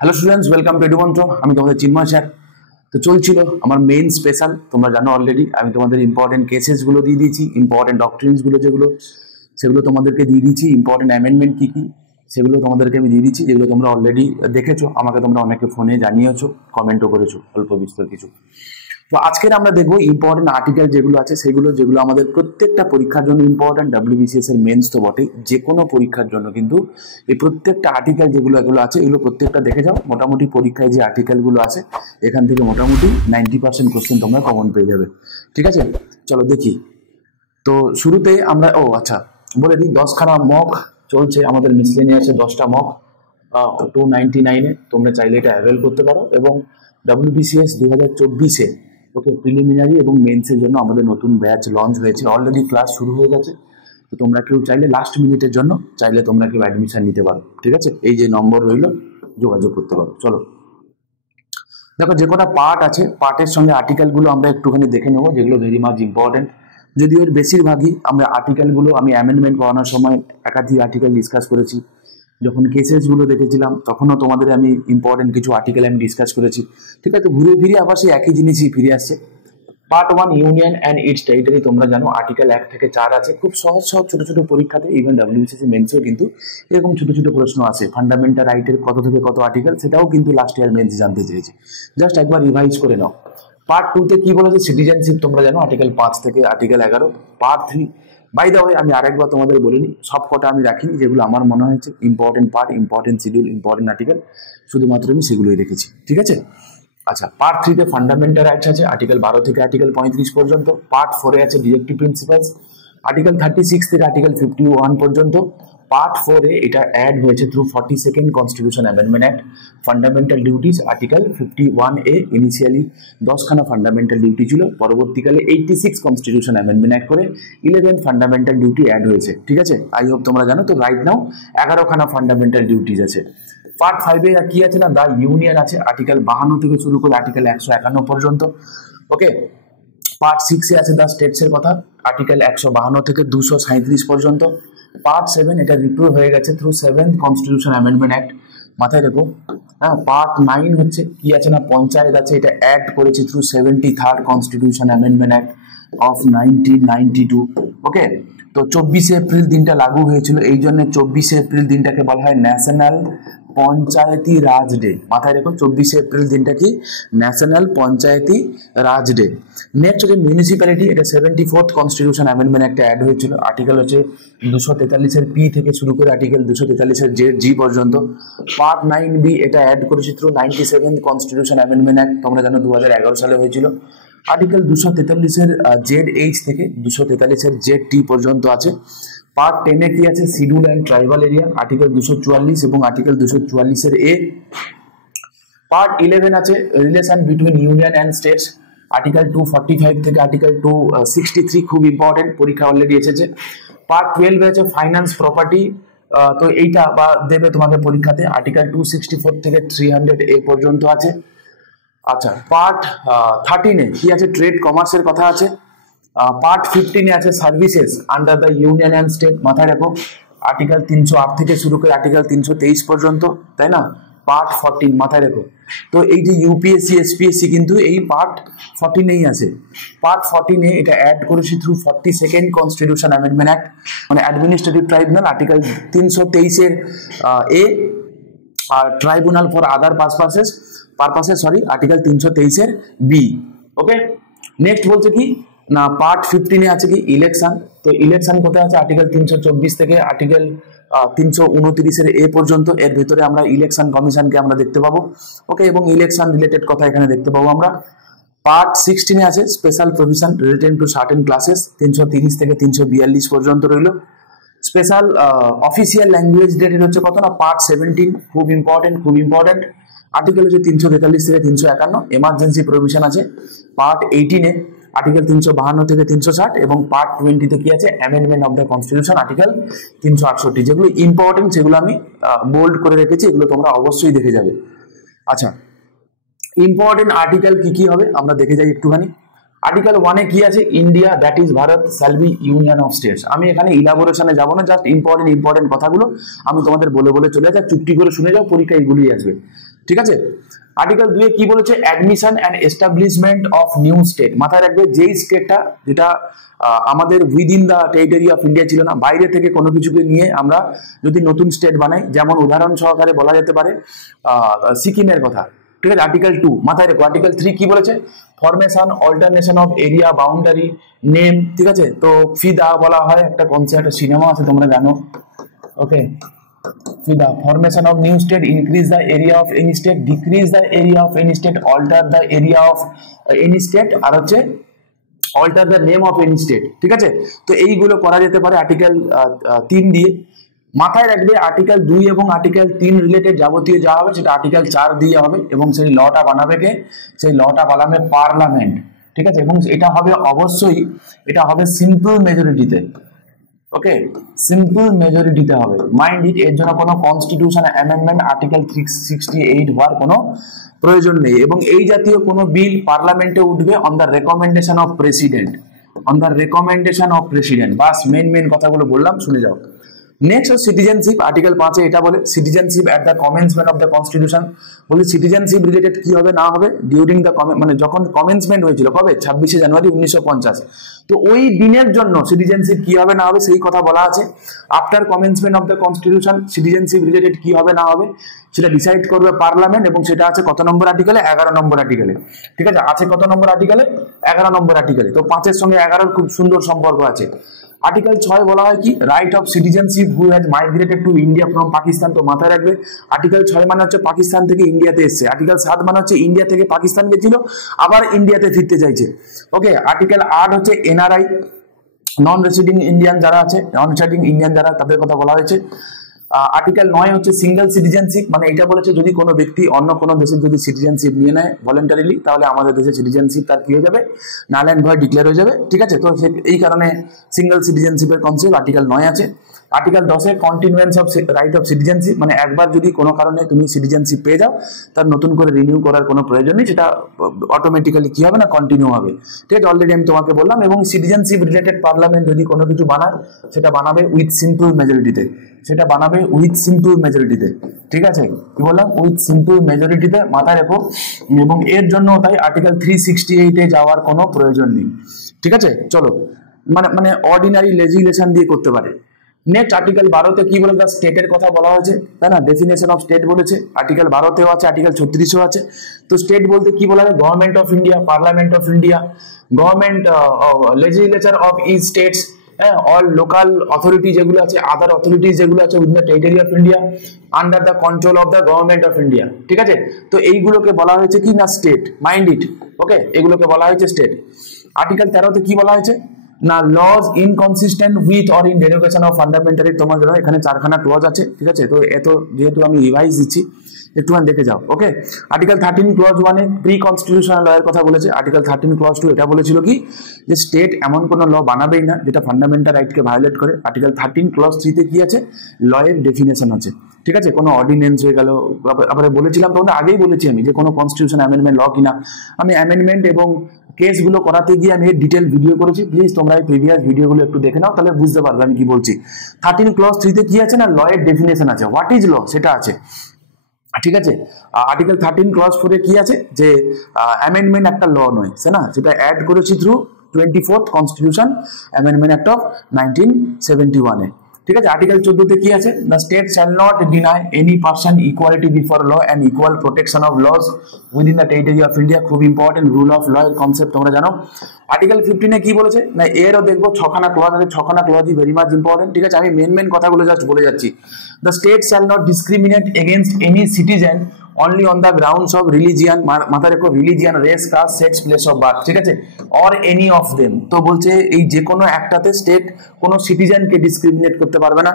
Hello students, welcome to Edumantra. আমি তোমাদের চিন্ময় sir. তো চলছিল আমার মেইন স্পেশাল, তোমরা জানো অলরেডি। আমি তোমাদের ইম্পর্টেন্ট কেসেসগুলো দিয়ে দিয়েছি, ইম্পর্টেন্ট ডক্ট্রিনসগুলো যেগুলো সেগুলো তোমাদেরকে দিয়ে দিয়েছি, ইম্পর্টেন্ট অ্যামেন্ডমেন্ট কী কী সেগুলো তোমাদেরকে আমি দিয়ে দিচ্ছি, যেগুলো তোমরা অলরেডি দেখেছো। আমাকে তোমরা অনেকে ফোনে জানিয়েছো, কমেন্টও করেছো অল্প বিস্তর কিছু। তো আজকের আমরা দেখবো ইম্পর্টেন্ট আর্টিকেল যেগুলো আছে সেগুলো, যেগুলো আমাদের প্রত্যেকটা পরীক্ষার জন্য ইম্পর্টেন্ট। ডাব্লিউবিসিএস এর মেন্স তো বটেই, যে কোনো পরীক্ষার জন্য কিন্তু এই প্রত্যেকটা আর্টিকেল যেগুলো এগুলো আছে এগুলো প্রত্যেকটা দেখে যাও। মোটামুটি পরীক্ষায় যে আর্টিকেলগুলো আছে এখান থেকে মোটামুটি 90% কোশ্চেন তোমরা কমন পেয়ে যাবে। ঠিক আছে, চলো দেখি। তো শুরুতে আমরা আচ্ছা বলে দিই, 10খানা মক চলছে আমাদের মিসলেনিয়াসে, 10টা মক 299-এ। তোমরা চাইলে এটা অ্যাভেল করতে পারো। এবং ডাব্লিউবিসিএস 2024-এ ওকে প্রিলিমিনারি এবং মেন্সের জন্য আমাদের নতুন ব্যাচ লঞ্চ হয়েছে, অলরেডি ক্লাস শুরু হয়ে গেছে। তো তোমরা কেউ চাইলে লাস্ট মিনিটের জন্য চাইলে তোমরা কেউ অ্যাডমিশন নিতে পারো। ঠিক আছে, এই যে নম্বর রইলো, যোগাযোগ করতে পারো। চলো দেখো, যে কটা পার্ট আছে পার্টের সঙ্গে আর্টিকেলগুলো আমরা একটুখানি দেখে নেবো, যেগুলো ভেরি মাচ ইম্পর্টেন্ট। যদিও এর বেশিরভাগই আমরা আর্টিকেলগুলো, আমি অ্যামেন্ডমেন্ট করানোর সময় একাধিক আর্টিকেল ডিসকাস করেছি। যখন কেসেসগুলো দেখেছিলাম তখনও তোমাদের আমি ইম্পর্টেন্ট কিছু আর্টিকেল আমি ডিসকাস করেছি। ঠিক আছে, তো ঘুরে ফিরে আবার সেই একই জিনিসই ফিরে আসছে। Part 1, union and it's territory. তোমরা জানো আর্টিকেল 1 থেকে 4 আছে। খুব সহজ সহজ ছোট ছোট পরীক্ষাতে, ইভেন ডাব্লিউবিসিএস মেন্সেও কিন্তু এরকম ছোট ছোট প্রশ্ন আছে। ফান্ডামেন্টাল রাইটের কত থেকে কত আর্টিকেল, সেটাও কিন্তু লাস্ট ইয়ার মেন্স জানতে চেয়েছি। জাস্ট একবার রিভাইজ করে নাও। পার্ট 2 তে কি বলেছে, সিটিজেনশিপ। তোমরা জানো আর্টিকেল 5 থেকে article 11। Part 3, by the way আমি আরেকবার তোমাদের বলিনি, সব কটা আমি রাখিনি, যেগুলো আমার মনে হয়েছে important part, important schedule, important article, শুধুমাত্র আমি সেগুলোই রেখেছি। ঠিক আছে, আচ্ছা। পার্ট 3 তে ফান্ডামেন্টাল রাইটস আছে, আর্টিকেল 12 থেকে আর্টিকেল 35 পর্যন্ত। পার্ট 4 এ আছে ডিরেক্টিভ প্রিন্সিপালস, আর্টিকেল 36 থেকে আর্টিকেল 51 পর্যন্ত। পার্ট 4 এ এটা অ্যাড হয়েছে through 42nd constitution amendment act. Fundamental duties, article 51A। Initially 10খানা ফান্ডামেন্টাল ডিউটি ছিল, পরবর্তীকালে 86 কনস্টিটিউশন অ্যামেন্ডমেন্ট অ্যাক্ট করে 11 ফান্ডামেন্টাল ডিউটি অ্যাড হয়েছে। ঠিক আছে, আই হোপ তোমরা জানো। তো রাইট নাও 11খানা ফান্ডামেন্টাল ডিউটিস আছে। পার্ট 5 এ কি আছে না, দা ইউনিয়ন আছে, আর্টিকেল 52 থেকে শুরু করে আর্টিকেল 151 পর্যন্ত। ওকে, পার্ট 6 এ আছে দা স্টেটস এর কথা, আর্টিকেল 152 থেকে 237 পর্যন্ত। পার্ট 7 এটা রিপ্রুভ হয়ে গেছে through 7th constitution amendment act, মাথায় রেখো। হ্যাঁ, পার্ট 9 হচ্ছে কি আছে না, পঞ্চায়েত আছে, এটা অ্যাড করেছে through 73rd constitution amendment act of 1992। ওকে, তো 24শে এপ্রিল দিনটা লাগু হয়েছিল, এই জন্য 24শে এপ্রিল দিনটাকে বলা হয় ন্যাশনাল পঞ্চায়েতি রাজ ডে। মাথায় রেখো, 24শে এপ্রিল দিনটা কি ন্যাশনাল পঞ্চায়েতি রাজ ডে। নেক্সট হচ্ছে মিউনিসিপ্যালিটি, এটা 74th কনস্টিটিউশন অ্যামেন্ডমেন্ট একটা অ্যাড হয়েছিল। আর্টিকেল হচ্ছে 243-এর পি থেকে শুরু করে আর্টিকেল 243-এর জি পর্যন্ত। পার্ট 9B এটা অ্যাড করেছে through 97th constitution amendment act. তোমরা জানো 2011 সালে হয়েছিল। আর্টিকেল 243-এর ZH থেকে 243-এর ZT পর্যন্ত আছে। পার্ট 10 এ কি আছে, schedule and tribal area, article 244 এবং আর্টিকেল 244-এর এ। পার্ট 11 আছে relation between union and states, article 245 থেকে আর্টিকেল 263, খুব ইম্পর্টেন্ট, পরীক্ষা অলরেডি এসেছে। পার্ট 12 আছে ফাইন্যান্স প্রপার্টি, তো এইটা বা দেবে তোমাদের পরীক্ষাতে, আর্টিকেল 264 থেকে 300A পর্যন্ত আছে। আচ্ছা, পার্ট 13 এ কি আছে, ট্রেড কমার্সের কথা আছে। পার্ট 15 এ আছে services under the union and state, মাথায় রাখো, আর্টিকেল 308 থেকে শুরু করে আর্টিকেল 323 পর্যন্ত, তাই না। পার্ট 14 মাথায় রেখো। তো এই যে ইউপিএসসি এসপিএসসি কিন্তু এই পার্ট 14-এই আছে। পার্ট 14 এ এটা অ্যাড করেছি through 42nd constitution amendment act, মানে অ্যাডমিনিস্ট্রেটিভ ট্রাইব্যুনাল, আর্টিকেল 323-এর এ। আর tribunal for other purposes, article 323-এর বি। ওকে, নেক্সট বলছে কি না, পার্ট 15 এ আছে কি ইলেকশন। তো ইলেকশন কোথায় আছে, আর্টিকেল 324 থেকে আর্টিকেল 329-এর এ পর্যন্ত। এর ভেতরে আমরা ইলেকশন কমিশনকে আমরা দেখতে পাবো। ওকে, এবং ইলেকশন রিলেটেড কথা এখানে দেখতে পাবো আমরা। পার্ট 16 এ আছে special provision related to certain classes, 330 থেকে 342 পর্যন্ত রইল। স্পেশাল অফিসিয়াল ল্যাঙ্গুয়েজ রিলেটেড হচ্ছে কত না, পার্ট 17, খুব ইম্পর্টেন্ট। আর্টিকেল হচ্ছে 343 থেকে 351, এমার্জেন্সি প্রভিশন আছে। পার্ট 18 এ আর্টিকেল 352 থেকে 360, এবং পার্ট 20 তে কি আছে, amendment of the constitution, article 368। যেগুলো ইম্পর্টেন্ট সেগুলো আমি বোল্ড করে রেখেছি, এগুলো তোমরা অবশ্যই দেখে যাবে। আচ্ছা, ইম্পর্টেন্ট আর্টিকেল কি কি হবে আমরা দেখে যাই একটুখানি। আর্টিকেল 1 এ কি আছে, India that is Bharat shall be union of states. আমি এখানে ইলাবোরেশনে যাব না, জাস্ট ইম্পর্টেন্ট কথাগুলো আমি তোমাদের বলে বলে চলে যাই, চুক্তি করে শুনে যাও, পরীক্ষা এগুলোই আসবে, ঠিক আছে। আর্টিকেল 2 এ কি বলেছে, admission and establishment of new state. মাথায় রাখবে যেই স্টেটটা যেটা আমাদের within the territory of India ছিল না, বাইরে থেকে কোনো কিছুকে নিয়ে আমরা যদি নতুন স্টেট বানাই, যেমন উদাহরণ সহকারে বলা যেতে পারে সিকিমের কথা, ঠিক আছে। আর্টিকেল 2 মাথায় রেখো। আর্টিকেল 3 কি বলেছে, formation alternation of area boundary name, ঠিক আছে। তো ফিদা বলা হয় একটা কনসেপ্ট, সিনেমা আছে তোমরা জানো, okay. Fida, formation of new state, increase the area of any state, decrease the area of any state, alter the area of any state, আর হচ্ছে alter the name of any state, ঠিক আছে। তো এইগুলো করা যেতে পারে আর্টিকেল 3 দিয়ে। মাথায় রাখবে আর্টিকেল 2 এবং আর্টিকেল 3 রিলেটেড যাবতীয় যা হবে সেটা আর্টিকেল 4 দিয়ে হবে, এবং সেই লটা বানাবে কে, সেই লটা বানাবে পার্লামেন্ট, ঠিক আছে। এবং এটা হবে অবশ্যই, এটা হবে সিম্পল মেজরিটিতে, ওকে, সিম্পল মেজরিটিতে হবে, মাইন্ড ইট। এর জন্য কোনো কনস্টিটিউশন অ্যামেন্ডমেন্ট আর্টিকেল 368 হওয়ার কোনো প্রয়োজন নেই। এবং এই জাতীয় কোনো বিল পার্লামেন্টে উঠবে on the recommendation of president, on the recommendation of president. বাস মেন কথাগুলো বললাম, শুনে যাও। নেক্সট সিটিজেনশিপ, আর্টিকেল 5 এ এটা বলে citizenship at the commencement of the constitution. বলে সিটিজেনশিপ রিলেটেড কি হবে না হবে ডিউরিং দ্য মানে যখন কমেন্সমেন্ট হয়েছিল, কবে, 26শে জানুয়ারি 1950। তো ওই দিনের জন্য সিটিজেনশিপ কি হবে না হবে সেই কথা বলা আছে। After commencement of the constitution citizenship related কি হবে না হবে সেটা ডিসাইড করবে পার্লামেন্ট, এবং সেটা আছে কত নম্বর আর্টিকেলে, 11 নম্বর আর্টিকেলে, ঠিক আছে। আছে কত নম্বর আর্টিকেলে, 11 নম্বর আর্টিকেলে। তো 5-এর সঙ্গে 11-র খুব সুন্দর সম্পর্ক আছে। আর্টিকেল 6 বলা হয় কি, right of citizenship who has migrated to India from Pakistan. তো মাথায় রাখবে আর্টিকেল 6 মানে হচ্ছে পাকিস্তান থেকে ইন্ডিয়াতে এসছে, আর্টিকেল 7 মানে হচ্ছে ইন্ডিয়া থেকে পাকিস্তান গেছিল আবার ইন্ডিয়াতে ফিরতে চাইছে, ওকে। আর্টিকেল 8 হচ্ছে এনআরআই, নন রেসিডিং ইন্ডিয়ান যারা আছে, নন রেসিডিং ইন্ডিয়ান যারা, তাদের কথা বলা হয়েছে। আর্টিকেল 9 হচ্ছে সিঙ্গেল সিটিজেনশিপ, মানে এটা বলেছে যদি কোনো ব্যক্তি অন্য কোনো দেশের যদি সিটিজেনশিপ নিয়ে নেয় ভলেন্টারিলি, তাহলে আমাদের দেশের সিটিজেনশিপ তার কি হয়ে যাবে, নাল অ্যান্ড ভয়েড ডিক্লেয়ার হয়ে যাবে, ঠিক আছে। তো এই কারণে সিঙ্গেল সিটিজেনশিপের কনসেপ্ট আর্টিকেল 9 আছে। আর্টিকেল 10 এ continuance of right of citizenship, মানে একবার যদি কোনো কারণে তুমি সিটিজেনশিপ পেয়ে যাও তার নতুন করে রিনিউ করার কোনো প্রয়োজন নেই, সেটা অটোমেটিক্যালি কি হবে না, কন্টিনিউ হবে, ঠিক আছে। অলরেডি আমি তোমাকে বললাম। এবং সিটিজেনশিপ রিলেটেড পার্লামেন্ট যদি কোনো কিছু বানায় সেটা বানাবে উইথ সিম্পল মেজরিটিতে, সেটা বানাবে উইথ সিম্পল মেজরিটিতে, ঠিক আছে। কি বললাম, উইথ সিম্পল মেজরিটিতে, মাথায় রেখো। এবং এর জন্য তাই আর্টিকেল 368 এ যাওয়ার কোনো প্রয়োজন নেই, ঠিক আছে। চলো, মানে অর্ডিনারি লেজিসলেশন দিয়ে করতে পারে। নেক্সট আর্টিকেল 12-তে কি বলে, দ্য স্টেটের কথা বলা হয়েছে, তাই না, ডেফিনেশন অফ স্টেট বলেছে। আর্টিকেল 12-তেও আছে, আর্টিকেল 36-এও আছে। তো স্টেট বলতে কি বলা হয়, government of India, parliament of India, government legislature of each states, হ্যাঁ, অল লোকাল অথরিটি যেগুলো আছে, আদার অথরিটিজ যেগুলো আছে within the territory of India under the control of the government of India, ঠিক আছে। তো এইগুলোকে বলা হয়েছে কি না, স্টেট, মাইন্ড ইট, ওকে, এগুলোকে বলা হয়েছে স্টেট। আর্টিকেল 13-তে কি বলা হয়েছে না, laws inconsistent with or in derogation of fundamental, তোমাদের এখানে 4খানা ক্লজ আছে, ঠিক আছে। তো এত যেহেতু আমি রিভাইজ দিচ্ছি একটুখানি দেখে যাও, ওকে। আর্টিকেল 13 ক্লজ 1 এ প্রি কনস্টিটিউশনাল ল এর কথা বলেছে। আর্টিকেল 13 ক্লজ 2 এটা বলেছিল কি, যে স্টেট এমন কোনো ল বানাবেই না যেটা ফান্ডামেন্টাল রাইটকে ভায়োলেট করে। আর্টিকেল 13 ক্লজ 3-তে কি আছে, ল এর ডেফিনেশন আছে, ঠিক আছে। কোনো অর্ডিন্যান্স হয়ে গেল, আবার বলেছিলাম তোমাদের আগেই বলেছি আমি যে কোনো কনস্টিটিউশন অ্যামেন্ডমেন্ট ল কিনা, আমি অ্যামেন্ডমেন্ট এবং কেসগুলো করাতে গিয়ে আমি ডিটেল ভিডিও করেছি, প্লিজ তোমরা এই প্রিভিয়াস ভিডিওগুলো একটু দেখে নাও, তাহলে বুঝতে পারবে আমি কি বলছি। 13 ক্লজ 3-তে কি আছে না, ল এর ডেফিনেশন আছে, হোয়াট ইজ ল সেটা আছে, ঠিক আছে। আর্টিকেল 13 ক্লজ 4 এ কি আছে, যে অ্যামেন্ডমেন্ট একটা ল নয়, তাই না, সেটা অ্যাড করেছি through 24th constitution amendment act of 1971 এ, ঠিক আছে। আর্টিকেল 14-তে কি আছে, the state shall not deny any person equality before law and equal protection of laws within the territory of India. খুব ইম্পর্টেন্ট, রুল অফ ল এর concept তোমরা জানো। আর্টিকেল 15-এ কি বলেছে না, এরও দেখবো 6খানা ক্লজ আছে, 6খানা ক্লজই ভেরি মাচ ইম্পর্টেন্ট, ঠিক আছে। আমি মেন কথাগুলো জাস্ট বলে যাচ্ছি। The state shall not discriminate against any citizen only on the grounds of religion, মাথায় রেখো, religion, race, caste, sex, place of birth, ঠিক আছে, অর এনি অফ দেম। তো বলছে এই যে কোনো একটাতে স্টেট কোনো সিটিজেনকে ডিসক্রিমিনেট করতে পারবে না,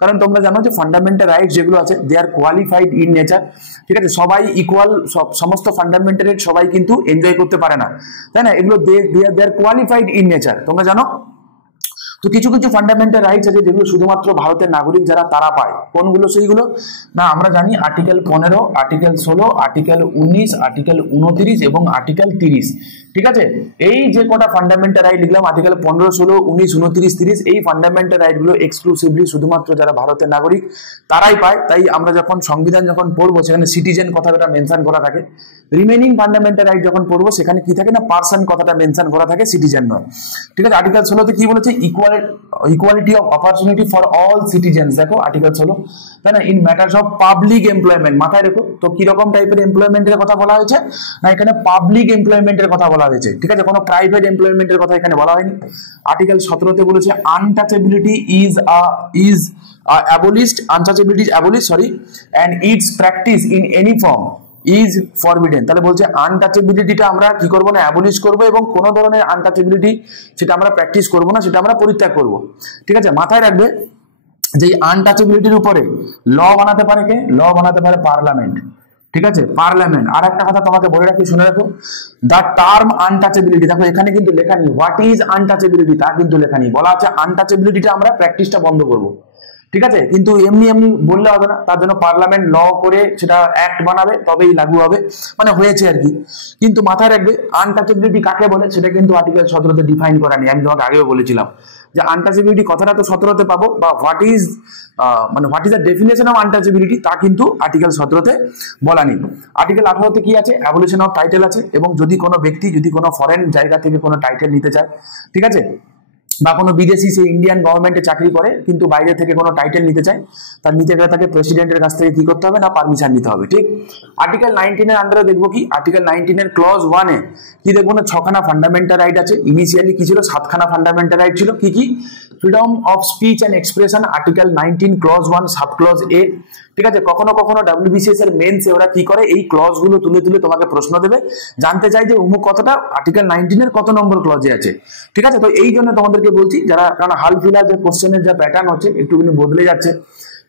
কারণ তোমরা জানো যে ফান্ডামেন্টাল রাইটস যেগুলো আছে দে আর কোয়ালিফাইড ইন নেচার, ঠিক আছে। সবাই ইকুয়াল, সমস্ত ফান্ডামেন্টাল রাইট সবাই কিন্তু এনজয় করতে পারে না, তাই না, এগুলো দে আর কোয়ালিফাইড ইন নেচার, তোমরা জানো। তো কিছু কিছু ফান্ডামেন্টাল রাইটস আছে যেগুলো শুধুমাত্র ভারতের নাগরিক যারা তারা পায়, কোনগুলো সেইগুলো না আমরা জানি, আর্টিকেল 15, আর্টিকেল 16, আর্টিকেল 19, আর্টিকেল 29 এবং আর্টিকেল 30, ঠিক আছে, এই যে কটা ফান্ডামেন্টাল রাইট লিখলাম আর্টিকেল 15, 16, 19, 29, 30, এই ফান্ডামেন্টাল রাইট গুলো এক্সক্লুসিভলি শুধুমাত্র যারা ভারতের নাগরিক তারাই পায়। তাই আমরা যখন সংবিধান যখন পড়বো সেখানে সিটিজেন কথাটা মেনশন করা থাকে, রিমেনিং ফান্ডামেন্টাল রাইট যখন পড়বো সেখানে কি থাকে না পার্সন কথাটা মেনশন করা থাকে, সিটিজেন নয়। ঠিক আছে, আর্টিকেল 16 তে কি বলেছে, equality of opportunity for all citizens, দেখো আর্টিকেল 16, তাই না, in matters of public employment, মাথায় রেখো। তো কিরকম টাইপের এমপ্লয়মেন্টের কথা বলা হয়েছে না, এখানে পাবলিক এমপ্লয়মেন্টের কথা বলা হয়েছে। ঠিক আছে, কোনো প্রাইভেট এমপ্লয়মেন্টের কথা এখানে বলা হয়নি। আর্টিকেল 17 তে বলেছে untouchability is abolished, untouchability is abolished, sorry, and its practice in any form is forbidden। তাহলে বলছে আনটাচেবিলিটিটা আমরা কি করব না, অ্যাবলিশ করব, এবং কোনো ধরনের আনটাচেবিলিটি সেটা আমরা প্র্যাকটিস করব না, সেটা আমরা পরিত্যাগ করব। ঠিক আছে, মাথায় রাখবে যে আনটাচেবিলিটির উপরে ল বানাতে পারে কে, ল বানাতে পারে পার্লামেন্ট। ঠিক আছে, পার্লামেন্ট। আর একটা কথা তোমাকে বলে রাখি, শুনে রাখো, দ্য টার্ম আনটাচেবিলিটি, দেখো এখানে কিন্তু লেখা নেই হোয়াট ইজ আনটাচেবিলিটি, তা কিন্তু লেখা নেই, বলা আছে আনটাচেবিলিটিটা আমরা প্র্যাকটিসটা বন্ধ করব। ঠিক আছে, কিন্তু এমনি এমনি বললে হবে না, তার জন্য পার্লামেন্ট ল করে সেটা অ্যাক্ট বানাবে, তবেই লাগু হবে, মানে হয়েছে আর কি। কিন্তু মাথায় রাখবে আনটাচেবিলিটি কাকে বলে সেটা কিন্তু আর্টিকেল 17 তে ডিফাইন করা নেই। আমি তোমাকে আগেও বলেছিলাম যে আনটাচেবিলিটি কথাটা তো 17 তে পাবো, বা what is the definition of untouchability তা কিন্তু আর্টিকেল 17 তে বলা নেই। আর্টিকেল 18 তে কি আছে, অ্যাবলিশন অফ টাইটেল আছে, এবং যদি কোনো ব্যক্তি যদি কোনো ফরেন জায়গা থেকে কোনো টাইটেল নিতে চায়, ঠিক আছে, বা কোনো বিদেশি সে ইন্ডিয়ান গভর্নমেন্টে চাকরি করে কিন্তু বাইরে থেকে কোনো টাইটেল নিতে চায়, তার নিতে গেলে তাকে প্রেসিডেন্টের কাছ থেকে কি করতে হবে না, পারমিশন নিতে হবে। ঠিক, আর্টিকেল 19 এর আন্ডারে দেখবো কি, আর্টিকেল 19 এর ক্লজ 1 এ কি দেখবো না, 6খানা ফান্ডামেন্টাল রাইট আছে। ইনিশিয়ালি কি ছিল, 7খানা ফান্ডামেন্টাল রাইট ছিল। কি কি, freedom of speech and expression, article 19 clause 1 sub clause A. ঠিক আছে, কখনো কখনো ডাব্লিউবিসিএস এর মেন্সে ওরা কি করে, এই ক্লজ গুলো তুলে তুলে তোমাকে প্রশ্ন দেবে, জানতে চাই যে অমুক কথাটা আর্টিকেল 19 এর কত নম্বর ক্লজে আছে। ঠিক আছে, তো এই জন্য তোমাদেরকে বলছি, যারা, কারণ হাল ফিলহাল যে কোশ্চেনের যা প্যাটার্ন হচ্ছে একটুখানি বদলে যাচ্ছে,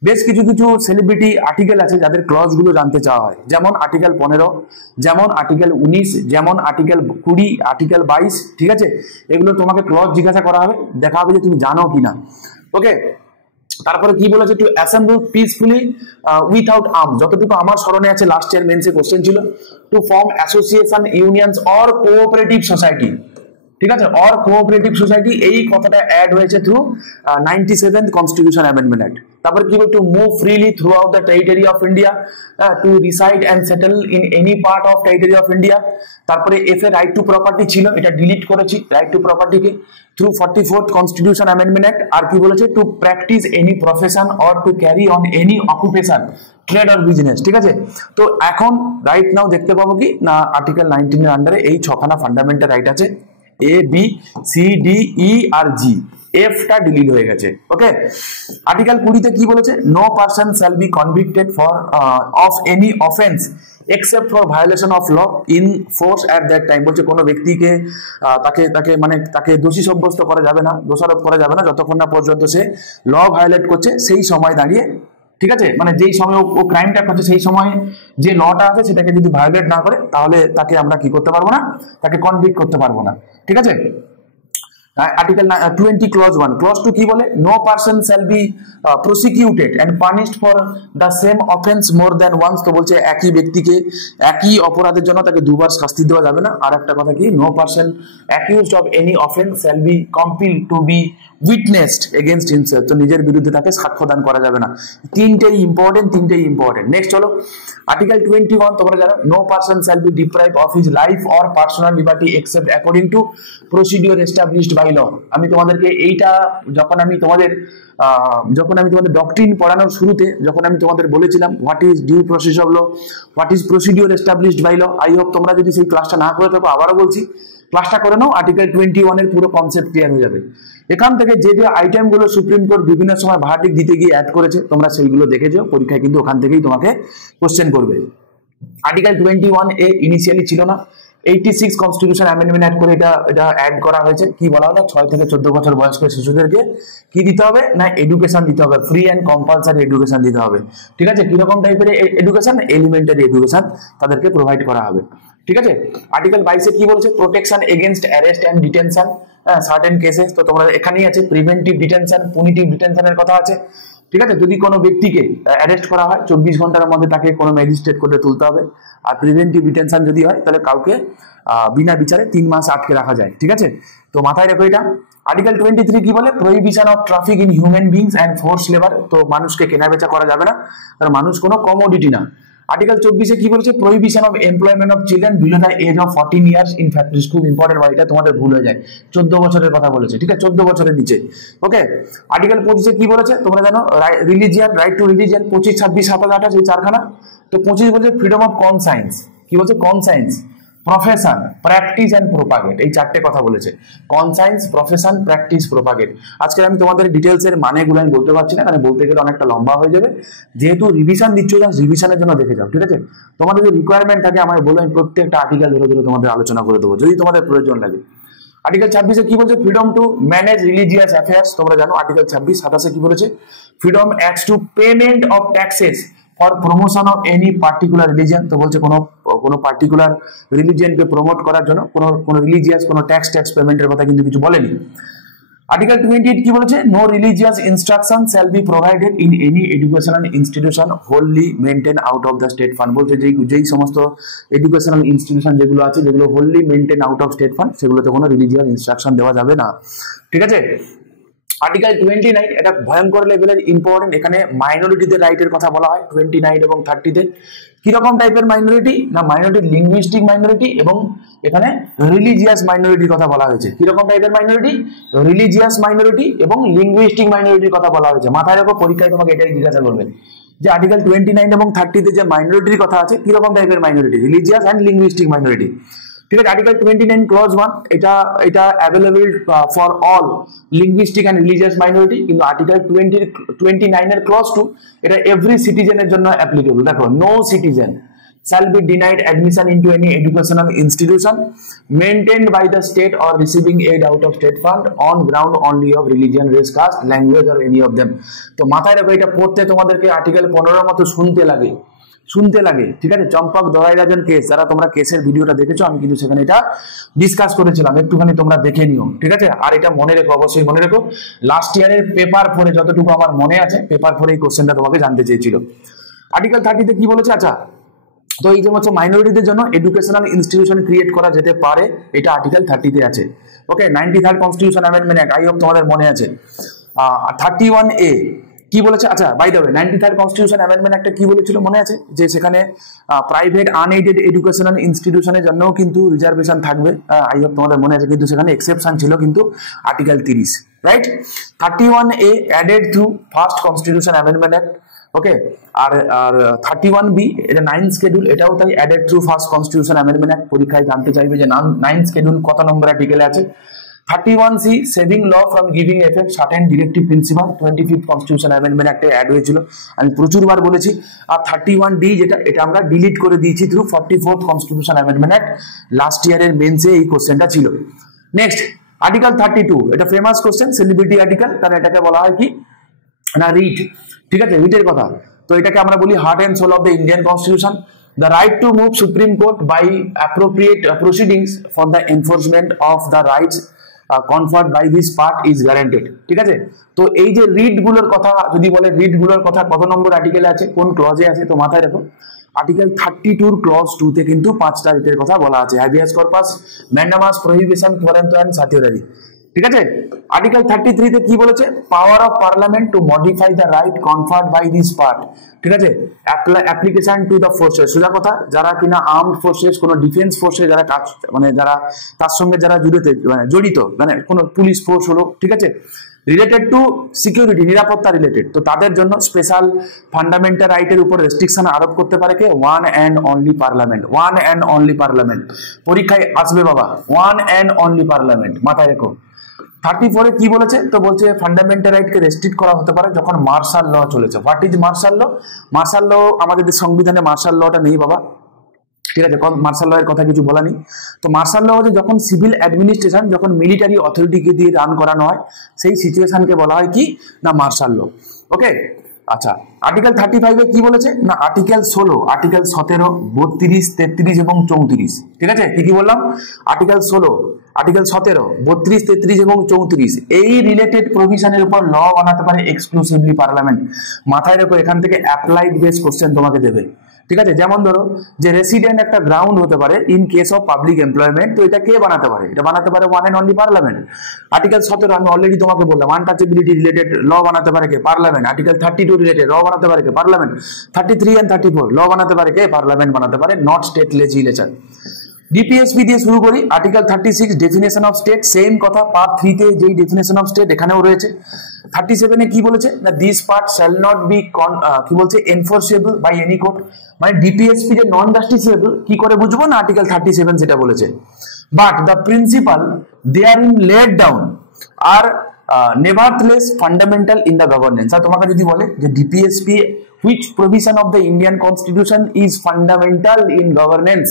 বেশ কিছু কিছু সেলিব্রিটি আর্টিকেল আছে যাদের ক্লজ গুলো জানতে চাওয়া হয়, যেমন আর্টিকেল 15, যেমন আর্টিকেল 19, যেমন আর্টিকেল 20, আর্টিকেল 22। ঠিক আছে, এগুলো তোমাকে ক্লজ জিজ্ঞাসা করা হবে, দেখা হবে যে তুমি জানো কিনা। ওকে, তারপরে কি বলেছে, to assemble peacefully without arm, যতটুকু আমার স্মরণে আছে লাস্ট ইয়ার মেন্সে কোশ্চেন ছিল, to form association, unions or cooperative society. ঠিক আছে, অর কোঅপারেটিভ সোসাইটি, এই কথাটা অ্যাড হয়েছে through 97th constitution amendment act. তারপর কি বলতো, to move freely throughout the territory of India, to reside and settle in any part of territory of India. তারপরে F a right to property ছিল, এটা delete করেছি, right to প্রপার্টিকে, through 44th constitution amendment act. আর কি বলেছে, to practise any profession or to carry on any occupation, trade or business. ঠিক আছে, তো এখন রাইট নাও দেখতে পাবো কি না, আর্টিকেল 19 এর আন্ডারে এই 6খানা ফান্ডামেন্টাল রাইট আছে, A B C D E আর জি, এফটা ডিলিট হয়ে গেছে। ওকে, আর্টিকেল 20 তে কি বলেছে, no person shall be convicted for of any offence except for violation of law in force at that time. বলছে কোনো ব্যক্তিকে তাকে দোষী সাব্যস্ত করা যাবে না, দোষারোপ করা যাবে না যতক্ষণ না পর্যন্ত সে ল ভায়োলেট করছে সেই সময় দাঁড়িয়ে। ঠিক আছে, মানে যেই সময় ও ক্রাইমটা করছে সেই সময় যে লটা আছে সেটাকে যদি ভায়োলেট না করে তাহলে তাকে আমরা কি করতে পারবো না, তাকে কনভিক্ট করতে পারবো না। ঠিক আছে, আর্টিকেল 20 ক্লজ 1, ক্লজ 2 কি বলে, no person shall be prosecuted and punished for the same offence more than once. তো বলছে একই ব্যক্তিকে একই অপরাধের জন্য তাকে দুবার শাস্তি দেওয়া যাবে না। আর একটা কথা কি, no person accused of any offence shall be compelled to be witnessed against himself, তো নিজের বিরুদ্ধে তাকে সাক্ষ্যদান করা যাবে না। তিনটেই ইম্পর্টেন্ট। নেক্সট চলো, আর্টিকেল 21 তোমরা জানো, no person shall be deprive of his life or personal liberty except according to procedure established by law. আমি তোমাদেরকে এইটা যখন আমি তোমাদের ডক্ট্রিন পড়ানোর শুরুতে যখন আমি তোমাদের বলেছিলাম what is due process of law, what is procedure established by law, I hope তোমরা যদি সেই ক্লাসটা না করে থাকো আবারও বলছি ক্লাসটা করে নাও, আর্টিকেল 21 এর পুরো কনসেপ্ট ক্লিয়ার হয়ে যাবে। এখান থেকে যে যে আইটেমগুলো সুপ্রিম কোর্ট বিভিন্ন সময় ভার্ডিক্ট দিতে গিয়ে অ্যাড করেছে তোমরা সেইগুলো দেখেছো, পরীক্ষায় কিন্তু ওখান থেকেই তোমাকে কোশ্চেন করবে। আর্টিকেল 21 এ ইনিশিয়ালি ছিল না, 86 কনস্টিটিউশন অ্যামেন্ডমেন্ট অ্যাড করে এটা অ্যাড করা হয়েছে। কি বলা হলো, 6 থেকে 14 বছর বয়স্ক শিশুদেরকে কি দিতে হবে না, এডুকেশন দিতে হবে, ফ্রি অ্যান্ড কম্পালসারি এডুকেশন দিতে হবে। ঠিক আছে, কিরকম টাইপের এডুকেশন, এলিমেন্টারি এডুকেশন তাদেরকে প্রোভাইড করা হবে। ঠিক আছে, আর্টিকেল 22 কি বলছে, protection against arrest and detention certain cases. তো তোমরা এখানেই আছে প্রিভেন্টিভ ডিটেনশন, পুনিটিভ ডিটেনশনের কথা আছে। ঠিক আছে, যদি কোনো ব্যক্তিকে অ্যারেস্ট করা হয় 24 ঘন্টার মধ্যে তাকে কোনো ম্যাজিস্ট্রেট কোর্টে তুলতে হবে। আর প্রিভেন্টিভ ডিটেনশন যদি হয় তাহলে কাউকে বিনা বিচারে 3 মাস আটকে রাখা যায়। ঠিক আছে, তো মাথায় রেখো এটা। আর্টিকেল 23 কি বলে? Prohibition of traffic in human beings and force labour. তো মানুষকে কেনাবেচা করা যাবে না, কারণ মানুষ কোনো কমোডিটি না। আর্টিকেল 24 কি বলেছে? Prohibition of employment of children below the age of 14 years in factories. খুব ইম্পর্টেন্ট ভাই, এটা তোমাদের ভুল হয়ে যায়। 14 বছরের কথা বলেছে, ঠিক আছে, 14 বছরের নিচে। ওকে, আর্টিকেল 25 কি বলেছে তোমরা জানো? Religion, right two religion. 25, 26, 27, 28 এই চারখানা। তো 25 বলছে ফ্রিডম অফ কনসায়েন্স। কি বলছে? Conscience, profession, practice and propagate, এই চারটে কথা বলেছে। Conscience, profession, practice, propagate. আজকে আমি তোমাদের ডিটেলস এর মানেগুলো আমি বলতে পারছি না, কারণ বলতে গেলে অনেকটা লম্বা হয়ে যাবে। যেহেতু রিভিশন দিচ্ছ, রিভিশনের জন্য দেখে যাও, ঠিক আছে। তোমাদের যে রিকোয়ারমেন্ট থাকে আমায় বলো, আমি প্রত্যেকটা আর্টিকেল ধরে ধরে তোমাদের আলোচনা করে দেবো যদি তোমাদের প্রয়োজন লাগে। আর্টিকেল 26 কি বলছে? Freedom to manage religious affairs. তোমরা জানো আর্টিকেল 26। 27 কি বলেছে? Freedom as to payment of taxes for promotion of any particular religion. তো বলছে কোনো পার্টিকুলার রিলিজিয়নকে প্রমোট করার জন্য কোনো রিলিজিয়াস কোনো ট্যাক্স পেমেন্টের কথা কিন্তু কিছু বলেনি। আর্টিকেল 28 কি বলেছে? No religious instruction shall be provided in any educational institution wholly maintain out of the state fund. বলছে যেই সমস্ত এডুকেশনাল ইনস্টিটিউশন যেগুলো আছে, যেগুলো wholly maintain out of state fund, সেগুলোতে কোনো রিলিজিয়াস ইনস্ট্রাকশন দেওয়া যাবে না। ঠিক আছে। আর্টিকেল 29 এটা ভয়ঙ্কর লেভেলের ইম্পর্টেন্ট। এখানে মাইনরিটিদের রাইটের কথা বলা হয় 29 এবং 30-তে। কিরকম টাইপের মাইনরিটি? না, মাইনরিটি লিঙ্গুইস্টিক মাইনরিটি এবং এখানে রিলিজিয়াস মাইনরিটির কথা বলা হয়েছে। কিরকম টাইপের মাইনরিটি? রিলিজিয়াস মাইনরিটি এবং লিঙ্গুইস্টিক মাইনরিটির কথা বলা হয়েছে। মাথায় রাখো, পরীক্ষায় তোমাকে এটাই জিজ্ঞাসা করবে যে আর্টিকেল 29 এবং 30-তে যে মাইনরিটির কথা আছে, কিরকম টাইপের minority? Religious and linguistic minority. ঠিক আছে। আর্টিকেল 29 ক্লজ 1 এটা available for all linguistic and religious minority, কিন্তু আর্টিকেল 29 এর ক্লজ 2 এটা এভরি সিটিজেনের জন্য অ্যাপ্লিকেবল। দেখো, no citizen shall be denied admission into any educational institution maintained by the state or receiving aid out of state fund on ground only of religion, race, caste, language or any of them। তো মাথায় রাখো, এটা পড়তে তোমাদেরকে article 15 মতো শুনতে লাগে, ঠিক আছে। চম্পক দরাইরাজন কেস, যারা তোমরা কেসের ভিডিওটা দেখেছো, আমি কিন্তু সেখানে এটা ডিসকাস করেছিলাম, একটুখানি তোমরা দেখে নিও, ঠিক আছে। আর এটা মনে রেখো, অবশ্যই মনে রেখো, লাস্ট ইয়ারের পেপার 4 যতটুকু আমার মনে আছে, পেপার 4 এই কোশ্চেনটা তোমাকে জানতে চেয়েছিল। আর্টিকেল 30-তে কি বলেছে? আচ্ছা, তো এই যে হচ্ছে মাইনরিটিদের জন্য এডুকেশনাল ইনস্টিটিউশন ক্রিয়েট করা যেতে পারে, এটা আর্টিকেল 30-তে আছে। Okay, 93rd constitution amendment act, I hope তোমাদের মনে আছে। 31A কি বলেছে? আচ্ছা, by the way, 93rd constitution amendment একটা কি বলেছিল মনে আছে? যে সেখানে প্রাইভেট আনএইডেড এডুকেশনাল ইনস্টিটিউশনের জন্যও কিন্তু রিজার্ভেশন থাকবে। আই হোপ তোমাদের মনে আছে, কিন্তু সেখানে এক্সেপশন ছিল কিন্তু article 30, right. 31A added through first constitution amendment act. Okay, আর 31B এটা 9th শিডিউল, এটাও তাই added through first constitution amendment act. পরীক্ষায় জানতে চাইবে যে 9th শিডিউল কত নম্বর আর্টিকেলে আছে। 31C saving law from giving effect certain directive principle, 25th constitution amendment অ্যাক্টে অ্যাড হয়েছিল, আমি প্রচুরবার বলেছি। আর 31D এটা আমরা ডিলিট করে দিয়েছি through 44th constitution amendment act. Last ইয়ারের মেন্সে এই কোশ্চেনটা ছিল। নেক্সট, আর্টিকেল 32, এটা ফেমাস কোশ্চেন, সেলিব্রিটি আর্টিকেল, কারণ এটাকে বলা হয় কি না, রিট। ঠিক আছে, রিটের কথা। তো এটাকে আমরা বলি heart and soul of the Indian constitution. The right to move Supreme Court by appropriate proceedings for the enforcement of the rights conferred by this part is guaranteed। ঠিক আছে। তো এই যে রিট গুলোর কথা যদি বলে, রিট গুলোর কথা কত নম্বর আর্টিকেলে আছে, কোন ক্লজে আছে, তো মাথায় রাখো আর্টিকেল 32 ক্লজ 2-তে কিন্তু 5টা রিটের কথা বলা আছে। Habeas corpus, mandamus, prohibition, quo warranto and certiorari. ঠিক আছে। আর্টিকেল 33-তে কি বলেছে? Power of parliament to modify the right conferred by this part. ঠিক আছে। অ্যাপ্লিকেশন টু দ্য ফোর্সেস, সোজা কথা, যারা কিনা আর্মড ফোর্সেস, কোনো ডিফেন্স ফোর্সে যারা কাজ, মানে যারা তার সঙ্গে যারা জড়িত, মানে কোনো পুলিশ ফোর্স হলো, ঠিক আছে, রিলেটেড টু সিকিউরিটি, নিরাপত্তা রিলেটেড, তো তাদের জন্য স্পেশাল ফান্ডামেন্টাল রাইটের উপর রেস্ট্রিকশন আরোপ করতে পারে কে? One and only parliament. পরীক্ষায় আসবে বাবা, ওয়ান অ্যান্ড অনলি পার্লামেন্ট, মাথায় রেখো। 34-এ কি বলেছে? তো বলছে ফান্ডামেন্টাল রাইটকে রেস্ট্রিক্ট করা হতে পারে যখন মার্শাল ল চলেছে। What is martial law? Martial law আমাদের সংবিধানে মার্শাল লটা নেই বাবা, ঠিক আছে, মার্শাল ল এর কথা কিছু বলা নেই। তো মার্শাল ল হচ্ছে যখন সিভিল অ্যাডমিনিস্ট্রেশন, যখন মিলিটারি অথরিটিকে দিয়ে রান করানো হয়, সেই সিচুয়েশনকে বলা হয় কি না মার্শাল ল। ওকে, আচ্ছা, আর্টিকেল 35 এ কি বলেছে না আর্টিকেল 16, আর্টিকেল 17, 32, 33 এবং 34, ঠিক আছে কি কি বললাম আর্টিকেল 16, আর্টিকেল 17, 32, 33 এবং 34 এই রিলেটেড প্রভিশনের উপর ল বানাতে পারে এক্সক্লুসিভলি পার্লামেন্ট। মাথায় রেখো এখান থেকে অ্যাপ্লাইড বেস কোশ্চেন তোমাকে দেবে, ঠিক আছে। যেমন ধরো যে রেসিডেন্ট একটা গ্রাউন্ড হতে পারে in case of public employment, তো এটা কে বানাতে পারে, এটা বানাতে পারে one and only parliament. Article 17 আমি অলরেডি তোমাকে বললাম আনটাচেবিলিটি রিলেটেড ল বানাতে পারে কে, পার্লামেন্ট। আর্টিকেল 32 রিলেটেড ল বানাতে পারে কে, পার্লামেন্ট। 33 এন্ড 34 ল বানাতে পারে কে, পার্লামেন্ট বানাতে পারে, নট স্টেট লেজিসলেচার। ডিপিএসপি দিয়ে শুরু করি। Article 36 definition of state, same কথা পার্ট 3 তে যেই ডেফিনেশন অফ স্টেট এখানেও রয়েছে। 37 এ কি বলেছে না this part shall not be কি বলছে এনফোর্সেবল বাই এনি কোর্ট, মানে ডিপিএসপি যে নন জাস্টিসেবল কি করে বুঝবো না আর্টিকেল 37 সেটা বলেছে। But the principle therein laid down are nevertheless fundamental in the governance. আর তোমাকে যদি বলে যে DPSP which provision of the Indian constitution is fundamental in governance,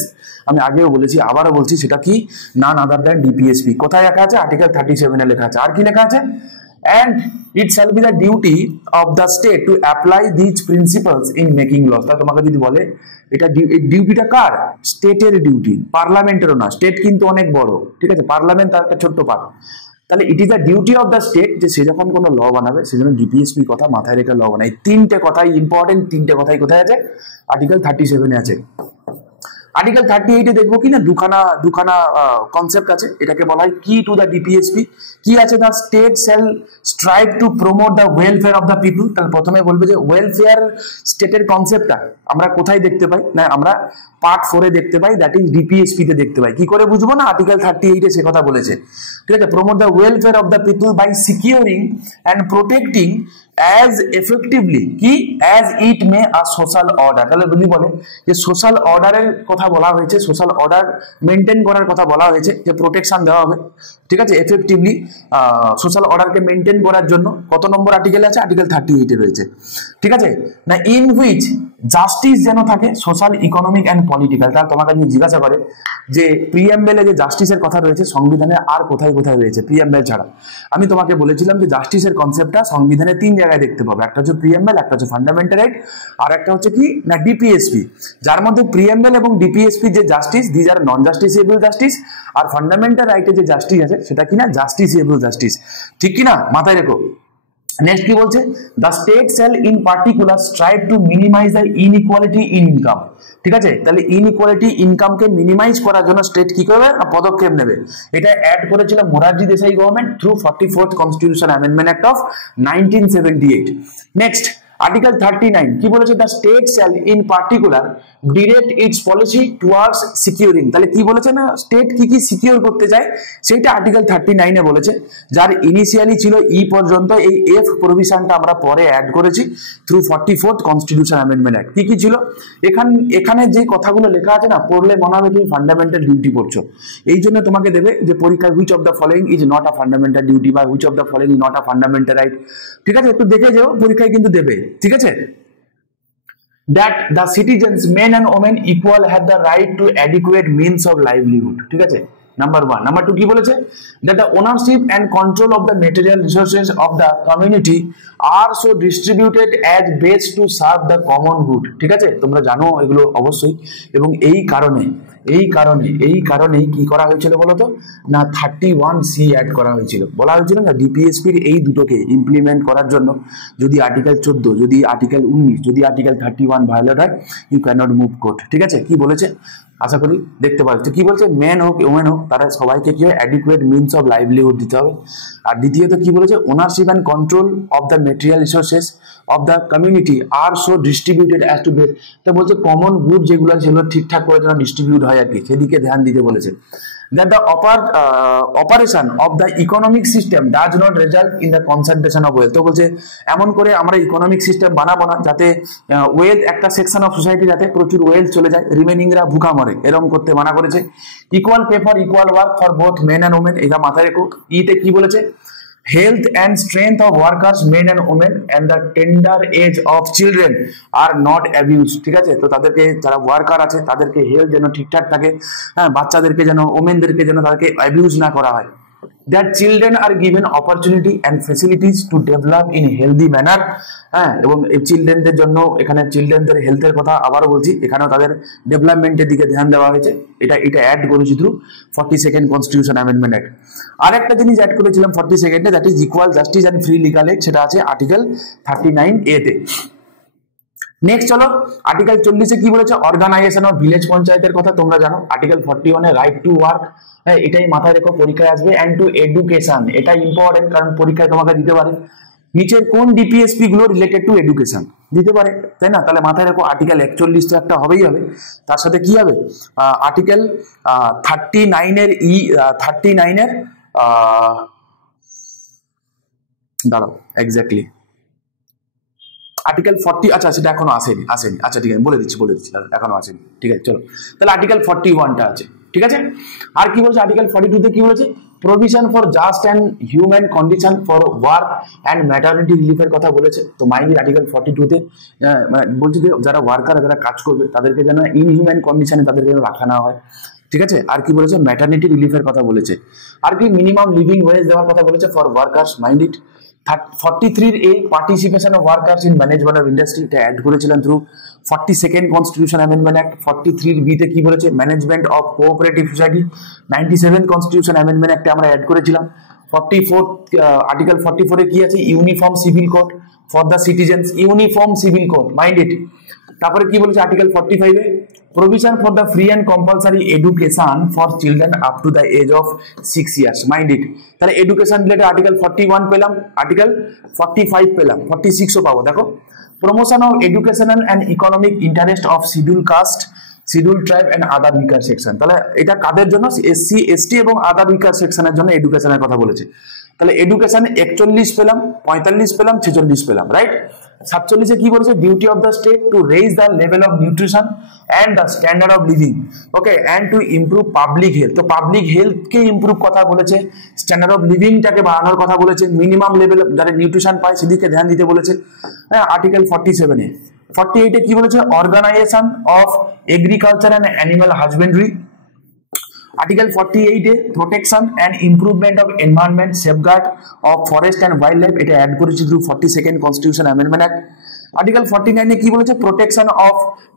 আমি আগেও বলেছি আবারও বলছি সেটা কি none other than ডিপিএসপি। কোথায় লেখা আছে আর্টিকেল 37 এ লেখা আছে। আর কি লেখা আছে and it shall be the duty of the state to apply these principles in making laws। তা তোমাকে যদি বলে এটা ডিউটিটা কার, স্টেটের ডিউটি, পার্লামেন্টেরও না। স্টেট কিন্তু অনেক বড়, ঠিক আছে, পার্লামেন্ট তার একটা ছোট্ট পার্ট। তাহলে ইট is the duty of the state যে সে যখন কোনো ল বানাবে সেজন্য ডিপিএসপি কথা মাথায় রেখে ল বানায়। তিনটে কথাই ইম্পর্টেন্ট, তিনটে কথাই কোথায় আছে আর্টিকেল 37 এ আছে। আর্টিকেল 38 এ দেখবো কি না দুখানা কনসেপ্ট আছে, এটাকে বলা হয় কি টু দ্য ডিপিএসপি। কি আছে the state shall strive to promote the welfare of the people. তাহলে প্রথমে বলবে যে ওয়েলফেয়ার স্টেটের কনসেপ্টটা আমরা কোথায় দেখতে পাই না আমরা পার্ট 4 এ দেখতে পাই, দ্যাট ইজ ডিপিএসপি তে দেখতে পাই। কি করে বুঝবো না আর্টিকেল 38 এ সে কথা বলেছে, ঠিক আছে। Promote the welfare of the people by securing and protecting as effectively কি as it may a social order। তাহলে যদি বলে যে সোশ্যাল অর্ডারের কথা বলা হয়েছে, সোশ্যাল অর্ডার মেনটেন করার কথা বলা হয়েছে, যে প্রোটেকশন দেওয়া হবে, ঠিক আছে, এফেক্টিভলি সোশ্যাল অর্ডারকে মেনটেন করার জন্য। কত নম্বর আর্টিকেল আছে আর্টিকেল 38 এ রয়েছে, ঠিক আছে না। ইন হুইচ জাস্টিস যেন থাকে সোশ্যাল ইকোনমিক অ্যান্ড পলিটিক্যাল। তাহলে তোমাকে যদি জিজ্ঞাসা করে যে প্রিএমবেলে যে জাস্টিসের কথা রয়েছে সংবিধানে আর কোথায় কোথায় রয়েছে প্রিএমবেল ছাড়া, আমি তোমাকে বলেছিলাম যে জাস্টিসের কনসেপ্টটা সংবিধানে 3 জায়গায় দেখতে পাবে, একটা হচ্ছে প্রিএমবেল, একটা হচ্ছে ফান্ডামেন্টাল রাইট, আর একটা হচ্ছে কি না ডিপিএসপি। যার মধ্যে প্রিএমবেল এবং ডিপিএসপি যে justice these are non justiciable justice, আর ফান্ডামেন্টাল রাইটে যে জাস্টিস আছে সেটা কিনা জাস্টিসেবল জাস্টিস, ঠিক কিনা মাথায় রেখো। নেক্সট কি বলছে the state shall in particular strive to minimise the inequality in income, ঠিক আছে। তাহলে ইনইকুয়ালিটি ইনকামকে মিনিমাইজ করার জন্য স্টেট কি করবে না পদক্ষেপ নেবে। এটা অ্যাড করেছিল Morarji Desai government through 44th constitution amendment act of 1978। Next article 39 কি বলেছে the state shall in particular direct it's policy towards securing. তাহলে কি বলেছে না স্টেট কি কি সিকিউর করতে চায় সেটা আর্টিকেল 39 এ বলেছে, যার ইনিশিয়ালি ছিল ই পর্যন্ত, এই এফ প্রভিশনটা আমরা পরে অ্যাড করেছি through 44th constitution amendment act. কি কি ছিল এখানে যে কথাগুলো লেখা আছে না পড়লে মনে হবে তুমি ফান্ডামেন্টাল ডিউটি পড়ছো। এই জন্য তোমাকে দেবে যে পরীক্ষায় which of the following is not a fundamental duty বা which of the following is not a fundamental right, ঠিক আছে, একটু দেখে যাও, পরীক্ষায় কিন্তু দেবে, ঠিক আছে। that the citizens men and women equal have the right to adequate means of livelihood, ঠিক আছে, নাম্বার 1। নাম্বার 2 কি বলেছে that the ownership and control of the material resources of the community are so distributed as best to serve the common good, ঠিক আছে, তোমরা জানো এগুলো অবশ্যই। এবং এই কারণে কি করা হয়েছিল বলতো না 31C অ্যাড করা হয়েছিল। বলা হয়েছিল না ডিপিএসপির এই দুটোকে ইমপ্লিমেন্ট করার জন্য যদি আর্টিকেল 14, যদি আর্টিকেল 19, যদি আর্টিকেল 31 ভায়োলেট হয় you cannot move court, ঠিক আছে। কি বলেছে আশা করি দেখতে পাচ্ছ। কি বলছে মেন হোক ওমেন হোক তারা সবাইকে কি হয় অ্যাডিকুয়েট মিনস অফ লাইভলিহুড দিতে হবে। আর দ্বিতীয়ত কি বলেছে ownership and control of the material resources of the community are so distributed as to best. তো বলছে কমন গুড যেগুলো সেগুলো ঠিকঠাক করে যেন ডিস্ট্রিবিউট হয় আর কি, সেদিকে ধ্যান দিতে বলেছে। that the operation of the economic system does not result in the concentration of wealth। তো বলছে এমন করে আমরা ইকোনমিক সিস্টেম বানাবো না যাতে ওয়েলথ একটা সেকশন অফ সোসাইটি যাতে প্রচুর ওয়েলথ চলে যায়, রিমেনিংরা ভুকা মরে, এরকম করতে মানা করেছে। Equal pay for equal work for both men and women, এটা মাথায় রেখো। ইতে কি বলেছে health and strength of workers men and women and the tender age of children are not abused, ঠিক আছে। তো তাদেরকে যারা ওয়ার্কার আছে তাদেরকে হেলথ যেন ঠিকঠাক থাকে, হ্যাঁ, বাচ্চাদেরকে যেন ওমেনদেরকে যেন তাদেরকে অ্যাবিউজ না করা হয়। that children are given opportunity and facilities to develop in healthy manner হ্যাঁ এবং এই চিলড্রেনদের জন্য এখানে চিলড্রেনদের হেলথের কথা আবারও বলছি এখানেও তাদের ডেভেলপমেন্টের দিকে ধ্যান দেওয়া হয়েছে এটা অ্যাড করেছি through 42nd constitution amendment act আর একটা জিনিস অ্যাড করেছিলাম 42nd that is equal justice and free legal aid সেটা আছে আর্টিকেল 39A তে নেক্সট চলো আর্টিকেল 40 কি বলেছে অর্গানাইজেশন অফ ভিলেজ পঞ্চায়েতের কথা তোমরা জানো article 41 A right to work হ্যাঁ এটাই মাথায় রেখো পরীক্ষায় আসবে এন্ড টু এডুকেশন এটা ইম্পর্টেন্ট কারণ পরীক্ষায় তোমাকে দিতে পারে নিচের কোন ডিপিএসপি গুলো রিলেটেড টু এডুকেশন দিতে পারে তাই না তাহলে মাথায় রেখো আর্টিকেল 41 তো একটা হবেই হবে তার সাথে কি হবে আর্টিকেল 39 এর 39 এর দাঁড়াও এক্স্যাক্টলি আর্টিকেল 40 আচ্ছা সেটা এখনো আসেনি আচ্ছা ঠিক আছে বলে দিচ্ছি এখনো আসেনি ঠিক আছে চলো তাহলে আর্টিকেল 41 টা আছে ঠিক আছে আর কি বলছে আর্টিকেল 42 তে কি বলেছে provision for just and human condition for work and maternity রিলিফের কথা বলেছে তো মাইন্ড আর্টিকেল 42 তে বলছে যে যারা ওয়ার্কার যারা কাজ করবে তাদেরকে যেন ইনহিউম্যান কন্ডিশনে তাদেরকে রাখা না হয় ঠিক আছে আর কি বলেছে ম্যাটারনিটি রিলিফের কথা বলেছে আর কি মিনিমাম লিভিং ওয়েজ দেওয়ার কথা বলেছে for workers mind it 43 A participation of workers in management of industry এটা অ্যাড করেছিলেন through 42nd constitution amendment act 43 B তে কি বলেছে management of cooperative society 97 constitution amendment অ্যাক্টে আমরা অ্যাড করেছিলাম 44 আর্টিকেল 44 এ কি আছে uniform civil code for the citizens uniform civil code mind it তারপরে কি বলেছে আর্টিকেল 45 এ provision for the free and compulsory education for children up to the age of 6 years mind it তাহলে education related article 41 পেলাম article 45 পেলাম 46 ও পাবো দেখো promotion of educational and economic interest of schedule caste schedule tribe and other weaker section তাহলে এটা কাদের জন্য SC ST এবং আদার উইকার সেকশনের জন্য এডুকেশনের কথা বলেছে তাহলে এডুকেশন 41 পেলাম 45 পেলাম 46 পেলাম রাইট 47 এ কি বলেছে duty of the state to raise the level of nutrition and the standard of living okay and to improve public health তো পাবলিক হেলথ কে ইমপ্রুভ কথা বলেছে স্ট্যান্ডার্ড অফ লিভিংটাকে বাড়ানোর কথা বলেছে মিনিমাম লেভেল যারা নিউট্রিশন পায় সেদিকে ধ্যান দিতে বলেছে হ্যাঁ আর্টিকেল 47 এ 48 এ কি বলেছে organisation of agriculture and animal husbandry Article 48 এ protection and improvement of environment safeguard of forest and wildlife এটা অ্যাড করেছি through 42nd constitution amendment act article 49 এ কি বলেছে protection of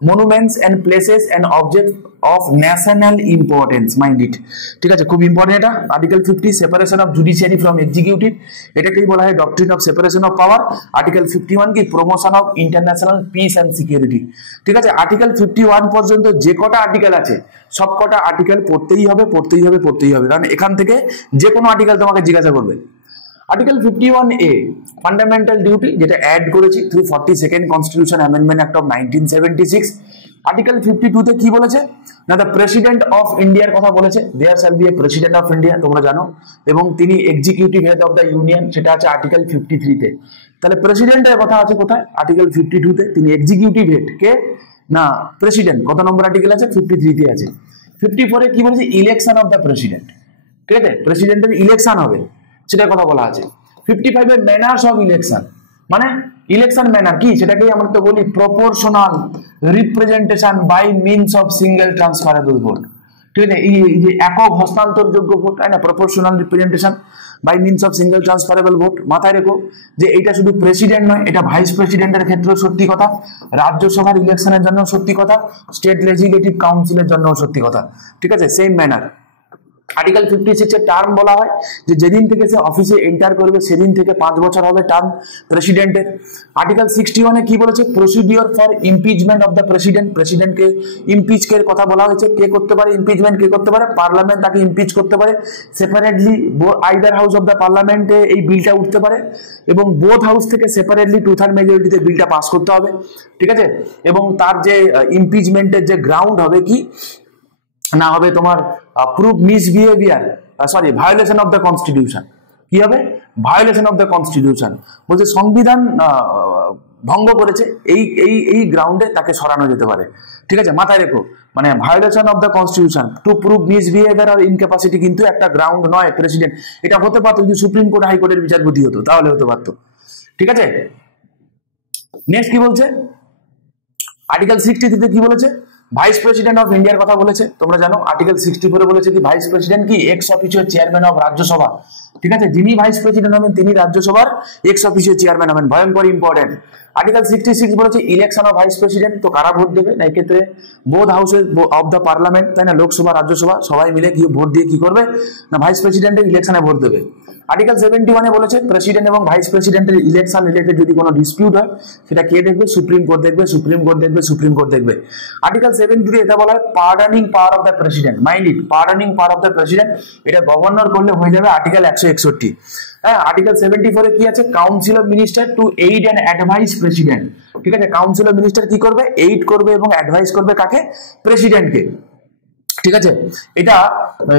monuments and places and object of national importance mind it ঠিক আছে খুব important এটা article 50 separation of judiciary from executive এটাকেই বলা হয় doctrine of separation of power article 51 কি promotion of international peace and security ঠিক আছে আর্টিকেল 51 পর্যন্ত যে কটা আর্টিকেল আছে সব কটা আর্টিকেল পড়তেই হবে কারণ এখান থেকে যে কোনো আর্টিকেল তোমাকে জিজ্ঞাসা করবে আর্টিকেল 51A ফান্ডামেন্টাল ডিউটি যেটা অ্যাড করেছি through 42nd constitution amendment act of 1976 article 52 তে কি বলেছে না দ্য প্রেসিডেন্ট অফ ইন্ডিয়ার কথা বলেছে there shall be a president of India তোমরা জানো এবং তিনি executive head of the union সেটা আছে আর্টিকেল 53 তে তাহলে প্রেসিডেন্টের কথা আছে কোথায় আর্টিকেল 52 তে তিনি এক্সিকিউটিভ হেড কে না প্রেসিডেন্ট কত নম্বর আর্টিকেল আছে 53 তে আছে 54 এ কি বলেছে ইলেকশন অফ দ্য প্রেসিডেন্ট ঠিক আছে প্রেসিডেন্টের ইলেকশন হবে সেটার কথা বলা আছে 55 এর ম্যানার্স অফ ইলেকশন মানে ইলেকশন ম্যানার কি সেটাকেই আমরা তো বলি proportional representation by means of single transferable vote ঠিক আছে এই যে একক হস্তান্তরযোগ্য ভোট তাই না proportional representation by means of single transferable vote মাথায় রেখো যে এটা শুধু প্রেসিডেন্ট নয় এটা ভাইস প্রেসিডেন্টের ক্ষেত্রেও সত্যি কথা রাজ্যসভার ইলেকশনের জন্য সত্যি কথা স্টেট লেজিসলেটিভ কাউন্সিলের জন্য সত্যি কথা ঠিক আছে সেম ম্যানার আর্টিকেল 56 এর টার্ম বলা হয় যে যেদিন থেকে সে অফিসে এন্টার করবে সেদিন থেকে 5 বছর হবে টার্ম প্রেসিডেন্টের আর্টিকেল 61 এ কি বলেছে procedure for impeachment of the প্রেসিডেন্টকে ইমপিচ এর কথা বলা হয়েছে কে করতে পারে ইমপিচমেন্ট কে করতে পারে পার্লামেন্ট তাকে ইমপিচ করতে পারে separately either house of the পার্লামেন্টে এই বিলটা উঠতে পারে এবং বোথ হাউস থেকে সেপারেটলি 2/3 মেজরিটিতে বিলটা পাস করতে হবে ঠিক আছে এবং তার যে ইমপিচমেন্টের যে গ্রাউন্ড হবে কি না হবে তোমার prove misbehaviour violation of the constitution কি হবে ভায়োলেশন অফ দ্য কনস্টিটিউশন বলছে সংবিধান ভঙ্গ করেছে এই এই এই গ্রাউন্ডে তাকে সরানো যেতে পারে ঠিক আছে মাথায় রেখো মানে violation of the constitution to prove misbehaviour আর ইনক্যাপাসিটি কিন্তু একটা গ্রাউন্ড নয় প্রেসিডেন্ট এটা হতে পারতো যদি সুপ্রিম কোর্ট হাইকোর্টের বিচারপতি হতো তাহলে হতে পারতো ঠিক আছে নেক্সট কি বলছে আর্টিকেল 63 তে কি বলেছে ভাইস প্রেসিডেন্ট অফ ইন্ডিয়ার কথা বলেছে, তোমরা জানো আর্টিকেল 64 বলেছে কি ভাইস প্রেসিডেন্ট কি x officio chairman of Rajya Sabha, ঠিক আছে, যিনি ভাইস প্রেসিডেন্ট হবেন তিনি রাজ্যসভার এক্স অফিসিও চেয়ারম্যান হবেন, ভয়ঙ্কর ইম্পর্টেন্ট। আর্টিকেল 66 বলেছে ইলেকশন অফ ভাইস প্রেসিডেন্ট, তো কারা ভোট দেবে না এক্ষেত্রে both houses of the parliament, তাই না, লোকসভা রাজ্যসভা সবাই মিলে কি ভোট দিয়ে কি করবে না ভাইস প্রেসিডেন্টের ইলেকশনে ভোট দেবে। আর্টিকেল 71 বলেছে প্রেসিডেন্ট এবং ভাইস প্রেসিডেন্টের ইলেকশন রিলেটেড যদি কোনো ডিসপিউট হয় সেটা কে দেখবে, সুপ্রিম কোর্ট দেখবে, সুপ্রিম কোর্ট দেখবে, সুপ্রিম কোর্ট দেখবে। আর্টিকেল 73 এটা বলা হয় pardoning power of the president, mind it, pardoning power of the president, এটা গভর্নর করলে হয়ে যাবে আর্টিকেল 161। হ্যাঁ, আর্টিকেল 74 কি আছে, council of minister to aid and advise president, ঠিক আছে, কাউন্সিল অফ মিনিস্টার কি করবে, এইড করবে এবং অ্যাডভাইস করবে কাকে, প্রেসিডেন্টকে, ঠিক আছে। এটা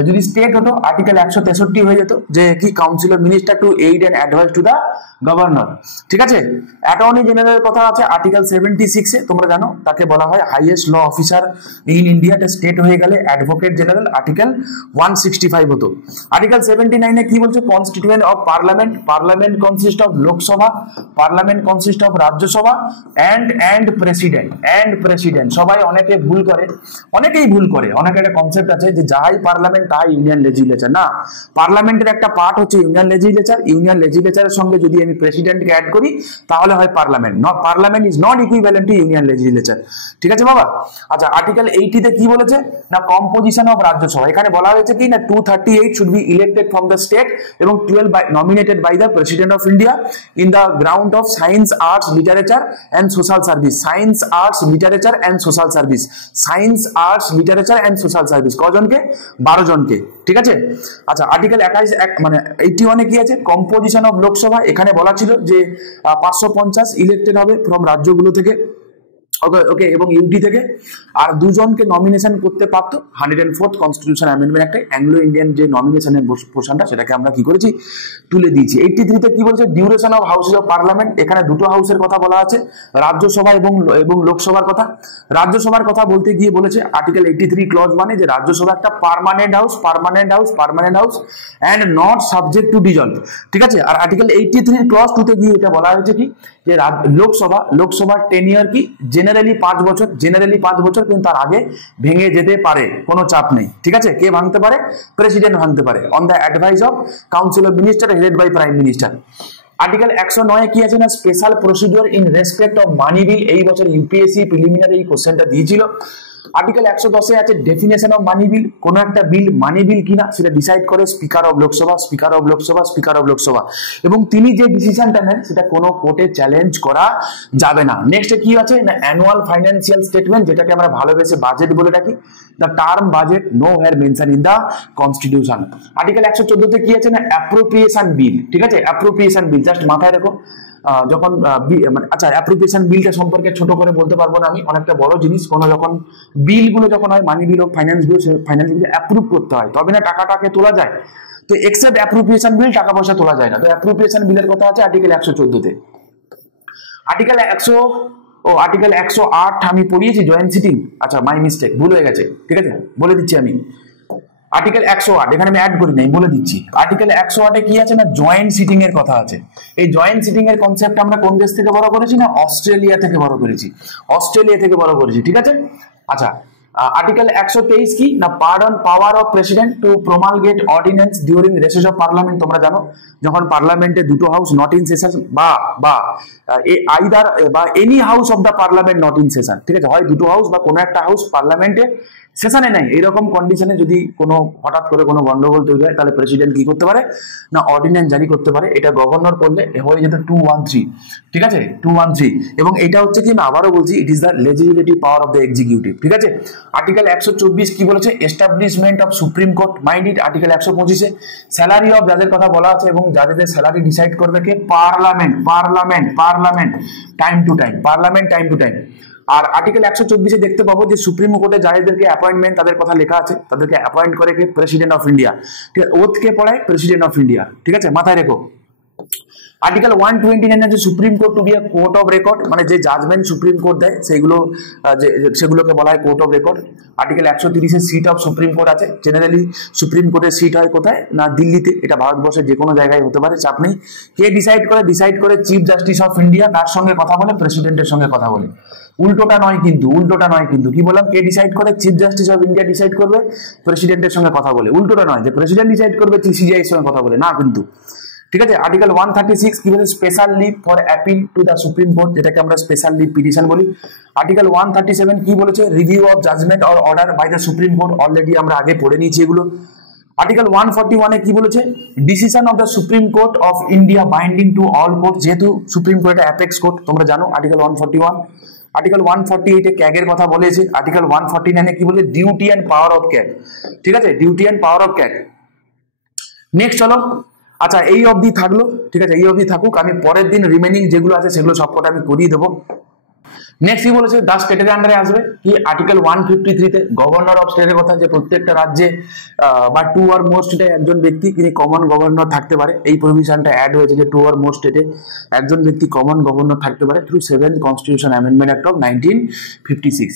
যদি স্টেট হতো আর্টিকেল 163 হয়ে যেত যে কি council of minister to aid and advise to the governor, ঠিক আছে। অ্যাটর্নি জেনারেলের কথা আছে আর্টিকেল 76 তোমরা জানো তাকে বলা হয় highest law officer in India, state হয়ে গেলে অ্যাডভোকেট জেনারেল, আর্টিকেল 165 হতো। আর্টিকেল 79 কি বলছে, constituent of parliament, parliament consist of Lok Sabha, parliament consist of Rajya Sabha and president. সবাই অনেকে ভুল করে, অনেকেই ভুল করে, অনেকে কনসেপ্ট আছে যে যাই পার্লামেন্ট তাই ইউনিয়ন লেজিসলেচার, না, পার্লামেন্টের একটা পার্ট হচ্ছে ইউনিয়ন লেজিসলেচার, ইউনিয়ন লেজিসলেচারের সঙ্গে যদি আমি প্রেসিডেন্টকে অ্যাড করি তাহলে হয় parliament, parliament is not equivalent to union legislature, ঠিক আছে বাবা। আচ্ছা, আর্টিকেল 80 তে কি বলেছে না কম্পোজিশন অফ রাজ্যসভা, এখানে বলা হয়েছে কি না 238 should be elected from the state এবং 12 nominated by the president of India in the ground of science, arts, literature and social service, science, arts, literature and social service, science, arts, literature and social service, কজনকে, 12 জনকে, ঠিক আছে। আচ্ছা, article 21 মানে 81 কি আছে, composition of Lok Sabha, এখানে বলা ছিল যে 550 ইলেক্টেড হবে ফ্রম রাজ্যগুলো থেকে, ওকে, এবং ইউটি থেকে, আর দুজনকে নমিনেশন করতে পারতো 104th কনস্টিটিউশন অ্যামেন্ডমেন্ট একটা অ্যাংলো ইন্ডিয়ান যে নমিনেশনের পোর্শনটা সেটাকে আমরা কি করেছি তুলে দিয়েছি। 83 তে কি বলছে, duration of houses of parliament, এখানে দুটো হাউসের কথা বলা আছে, রাজ্যসভা এবং লোকসভার কথা। রাজ্যসভার কথা বলতে গিয়ে বলেছে আর্টিকেল 83 ক্লজ মানে যে রাজ্যসভা একটা permanent house and not subject to dissolve, ঠিক আছে। আর আর্টিকেল 83 ক্লজ 2 তে গিয়ে এটা বলা হয়েছে কি যে লোকসভার টেনিয়ার কি জেনারেলি 5 বছর, কিন্তু তার আগে ভেঙে যেতে পারে, কোনো চাপ নেই, ঠিক আছে। কে ভাঙতে পারে, প্রেসিডেন্ট ভাঙতে পারে, on the advice of council of minister headed by prime minister. Article 109 কি আছে না special procedure in respect of money bill, এই বছর ইউপিএসসি প্রিলিমিনারি এই কোশ্চেনটা দিয়েছিল। আর্টিকেল 110 আছে ডেফিনেশন অফ মানি বিল, কোন একটা বিল মানি বিল কিনা সেটা ডিসাইড করে স্পিকার অফ লোকসভা, এবং তিনি যে ডিসিশনটা নেন সেটা কোনো কোর্টে চ্যালেঞ্জ করা যাবে না। নেক্সট কি আছে না অ্যানুয়াল ফাইন্যান্সিয়াল স্টেটমেন্ট, যেটাকে আমরা ভালোবেসে বাজেট বলে রাখি, the term budget nowhere mention in the constitution. Article 114 তে কি আছে না অ্যাপ্রোপ্রিয়েশন বিল, ঠিক আছে, অ্যাপ্রোপ্রিয়েশন বিল জাস্ট মাথায় রেখো, যখন আচ্ছা অ্যাপ্রোপ্রিয়েশন বিলটা সম্পর্কে ছোট করে বলতে পারবো না আমি, অনেকটা বড় জিনিস, কোনো যখন বিলগুলো যখন হয় মানি বিল ও ফাইন্যান্স বিল অ্যাপ্রুভ করতে হয় তবে না টাকাটাকে তোলা যায়, তো এক্সেপ্ট অ্যাপ্রোপ্রিয়েশন বিল টাকা পয়সা তোলা যায় না, তো অ্যাপ্রোপ্রিয়েশন বিলের কথা আছে আর্টিকেল 114 তে। আর্টিকেল 108 আমি পড়িয়েছি জয়েন্ট সিটিং, আচ্ছা মাই মিস্টেক, ভুল হয়ে গেছে, ঠিক আছে, বলে দিচ্ছি আমি। আর্টিকেল 108 এখানে আমি অ্যাড করি নাই, বলে দিচ্ছি। আর্টিকেল 108 এ কি আছে না জয়েন্ট সিটিং এর কথা আছে। এই জয়েন্ট সিটিং এর কনসেপ্ট আমরা কোন দেশ থেকে বড় করেছি না অস্ট্রেলিয়া থেকে বড় করেছি, ঠিক আছে। আচ্ছা, আর্টিকেল 123 কি না pardon power of president to promulgate ordinance during recess of parliament, তোমরা জানো যখন পার্লামেন্টে দুটো হাউস নট ইন সেশন বা আইদার বা any house of the parliament not in session, ঠিক আছে, হয় দুটো হাউস বা কোনো একটা হাউস পার্লামেন্টে সেশনে নাই, এইরকম কন্ডিশনে যদি কোনো হঠাৎ করে কোনো গন্ডগোল তৈরি হয় তাহলে প্রেসিডেন্ট কি করতে পারে না অর্ডিন্যান্স জারি করতে পারে, এটা গভর্নর করলে হয়ে যেত 213, ঠিক আছে, 213, এবং এটা হচ্ছে কি না আবারও বলছি it is the legislative power of the executive, ঠিক আছে। আর্টিকেল 124 কি বলেছে establishment of supreme court, mind it, article 125 salary of যাদের কথা বলা আছে এবং যাদের স্যালারি ডিসাইড করবে কে পার্লামেন্ট টাইম টু টাইম। আর আর্টিকেল 124 দেখতে পাবো যে সুপ্রিম কোর্টে যাদেরকে অ্যাপয়েন্টমেন্ট তাদের কথা লেখা আছে, তাদেরকে অ্যাপয়েন্ট করে কে প্রেসিডেন্ট অফ ইন্ডিয়া, ঠিক আছে, ওথ কে পড়ায় প্রেসিডেন্ট অফ ইন্ডিয়া, ঠিক আছে, মাথায় রেখো। আর্টিকেল 129 আছে supreme court two be a court of record, মানে যে জাজমেন্ট সুপ্রিম কোর্ট দেয় সেগুলোকে বলা হয় কোর্ট অফ রেকর্ড। আর্টিকেল 130 এর সিট অফ সুপ্রিম কোর্ট আছে, জেনারেলি সুপ্রিম কোর্টের সিট হয় কোথায় না দিল্লিতে, এটা ভারতবর্ষের যে কোনো জায়গায় হতে পারে, চাপ নেই। কে ডিসাইড করে চিফ জাস্টিস অফ ইন্ডিয়া, তার সঙ্গে কথা বলে প্রেসিডেন্টের সঙ্গে কথা বলে, উল্টোটা নয় কিন্তু, উল্টোটা নয় কিন্তু। কি বললাম? কে ডিসাইড করে? Chief justice of India decide করবে প্রেসিডেন্টের সঙ্গে কথা বলে। উল্টোটা নয় যে প্রেসিডেন্ট ডিসাইড করবে সিজিআই এর সঙ্গে কথা বলে, না কিন্তু। ঠিক আছে, আর্টিকেল 136 কি বলে? Special leave for appeal to the supreme court, যেটাকে আমরা স্পেশাল লিভ পিটিশন বলি। আর্টিকেল 137 কি বলেছে? Review of judgment or order by the supreme court, already আমরা আগে পড়ে নিয়েছি এগুলো। আর্টিকেল 141 এ কি বলেছে? Decision of the supreme court of India binding to all court, যেহেতু সুপ্রিম কোর্ট একটা অ্যাপেক্স কোর্ট তোমরা জানো, আর্টিকেল 141। আর্টিকেল 148 এ ক্যাগের কথা বলেছে। আর্টিকেল 149 এ কি বলে? Duty and power of CAG. ঠিক আছে, duty and power of CAG. Next চলো, আচ্ছা এই অবধি থাকলো। ঠিক আছে, এই অবধি থাকুক, আমি পরের দিন রিমেনিং যেগুলো আছে সেগুলো সবকটা আমি করিয়ে দেবো। নেক্সট কি বলেছে? দা স্টেটের আন্ডারে আসবে কি? আর্টিকেল 153 তে গভর্নর অফ স্টেটের কথা, যে প্রত্যেকটা রাজ্যে বা টু আর মোর স্টেটে একজন ব্যক্তি তিনি কমন গভর্নর থাকতে পারে। এই প্রভিশনটা অ্যাড হয়েছে যে টু আর মোর স্টেটে একজন ব্যক্তি কমন গভর্নর থাকতে পারে through 7th constitution amendment act of 1956।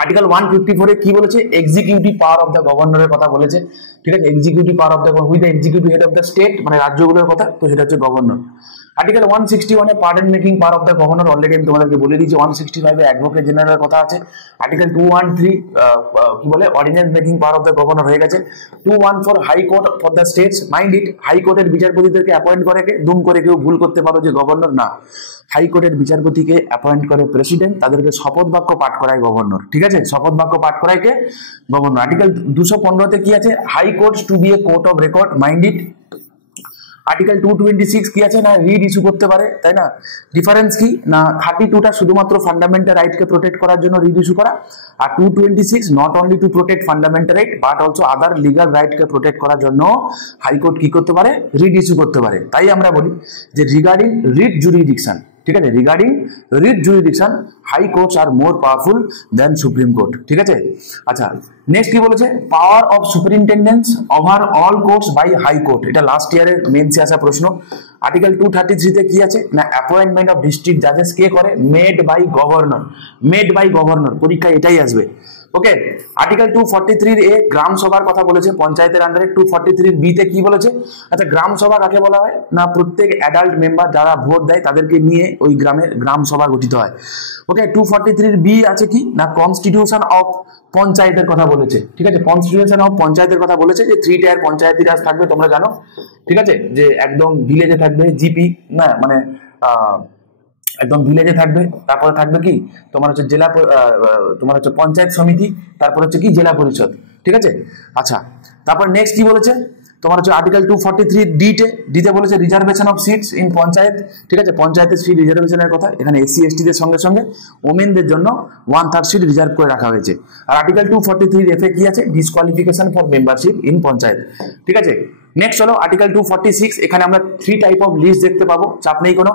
Article 154 এ কি বলেছে? এক্সিকিউটিভ পাওয়ার অফ দ্য গভর্নরের কথা বলেছে। ঠিক আছে, executive power of the with the executive head of the state, মানে রাজ্যগুলোর কথা, তো সেটা হচ্ছে governor. Article 161 A pardon making power of the governor, already আমি তোমাদেরকে বলে দিয়েছি। 165 এ অ্যাডভোকেট জেনারেলের কথা আছে। আর্টিকেল 213 কি বলে? Ordinance making power of the governor হয়ে গেছে। 214 high court for the states. Mind it, হাইকোর্টের বিচারপতিদেরকে অ্যাপয়েন্ট করে কে? দুম করে কেউ ভুল করতে পারো যে গভর্নর না, হাইকোর্টের বিচারপতিকে অ্যাপয়েন্ট করে প্রেসিডেন্ট, তাদেরকে শপথ বাক্য পাঠ করায় গভর্নর। ঠিক আছে, শপথ বাক্য পাঠ করায় কে? গভর্নর। আর্টিকেল 215 তে কি আছে? High court to be a court of record. Mind it. Article 226 কি আছে? না রিড ইস্যু করতে পারে, তাই না? ডিফারেন্স কি? না 32টা শুধুমাত্র ফান্ডামেন্টাল রাইটকে প্রোটেক্ট করার জন্য রিড ইস্যু করা, আর 226 not only to protect fundamental right but also other legal রাইটকে প্রোটেক্ট করার জন্য হাইকোর্ট কি করতে পারে? রিড ইস্যু করতে পারে। তাই আমরা বলি যে রিগার্ডিং রিট জুরিডিকশন, ঠিক আছে, regarding writ jurisdiction high courts are more powerful than supreme court. ঠিক আছে, আচ্ছা নেক্সট কি বলেছে? Power of superintendence over all courts by high court, এটা লাস্ট ইয়ারের মেন্সে আসা প্রশ্ন। আর্টিকেল 233 তে কি আছে? না অ্যাপয়েন্টমেন্ট অফ ডিস্ট্রিক্ট জাজেস কে করে? Made by governor. Made by governor, পরীক্ষায় এটাই আসবে। ওকে, আর্টিকেল 243 এ গ্রাম সভার কথা বলেছে পঞ্চায়েতের আন্ডারে। 243 বি তে কি বলেছে? আচ্ছা গ্রাম সভা কাকে বলা হয়? না প্রত্যেক অ্যাডাল্ট মেম্বার যারা ভোট দেয় তাদেরকে নিয়ে ওই গ্রামে গ্রাম সভা গঠিত হয়। ওকে, 243 বি আছে কি? না কনস্টিটিউশন অফ পঞ্চায়েতের কথা বলেছে। ঠিক আছে, কনস্টিটিউশন অফ পঞ্চায়েতের কথা বলেছে যে 3 টায়ার পঞ্চায়েতি রাজ থাকবে, তোমরা জানো। ঠিক আছে, যে একদম ভিলেজে থাকবে জিপি, না মানে একদম ভিলেজে থাকবে, তারপরে থাকবে কি তোমার হচ্ছে জেলা, তোমার হচ্ছে পঞ্চায়েত সমিতি, তারপর হচ্ছে কি জেলা পরিষদ। ঠিক আছে, আচ্ছা তারপর নেক্সট কি বলেছে? তোমার হচ্ছে আর্টিকেল 243 ডিতে বলেছে reservation of seats in panchayat. ঠিক আছে, পঞ্চায়েতের সিট রিজার্ভেশনের কথা, এখানে এসসি এসটিদের সঙ্গে সঙ্গে ওমেনদের জন্য 1/3 সিট রিজার্ভ করে রাখা হয়েছে। আর আর্টিকেল 243 এফ এ কি আছে? Disqualification for membership in panchayat. ঠিক আছে, নেক্সট চলো আর্টিকেল 246, এখানে আমরা 3 টাইপ অফ লিস্ট দেখতে পাবো, চাপ নেই কোনো।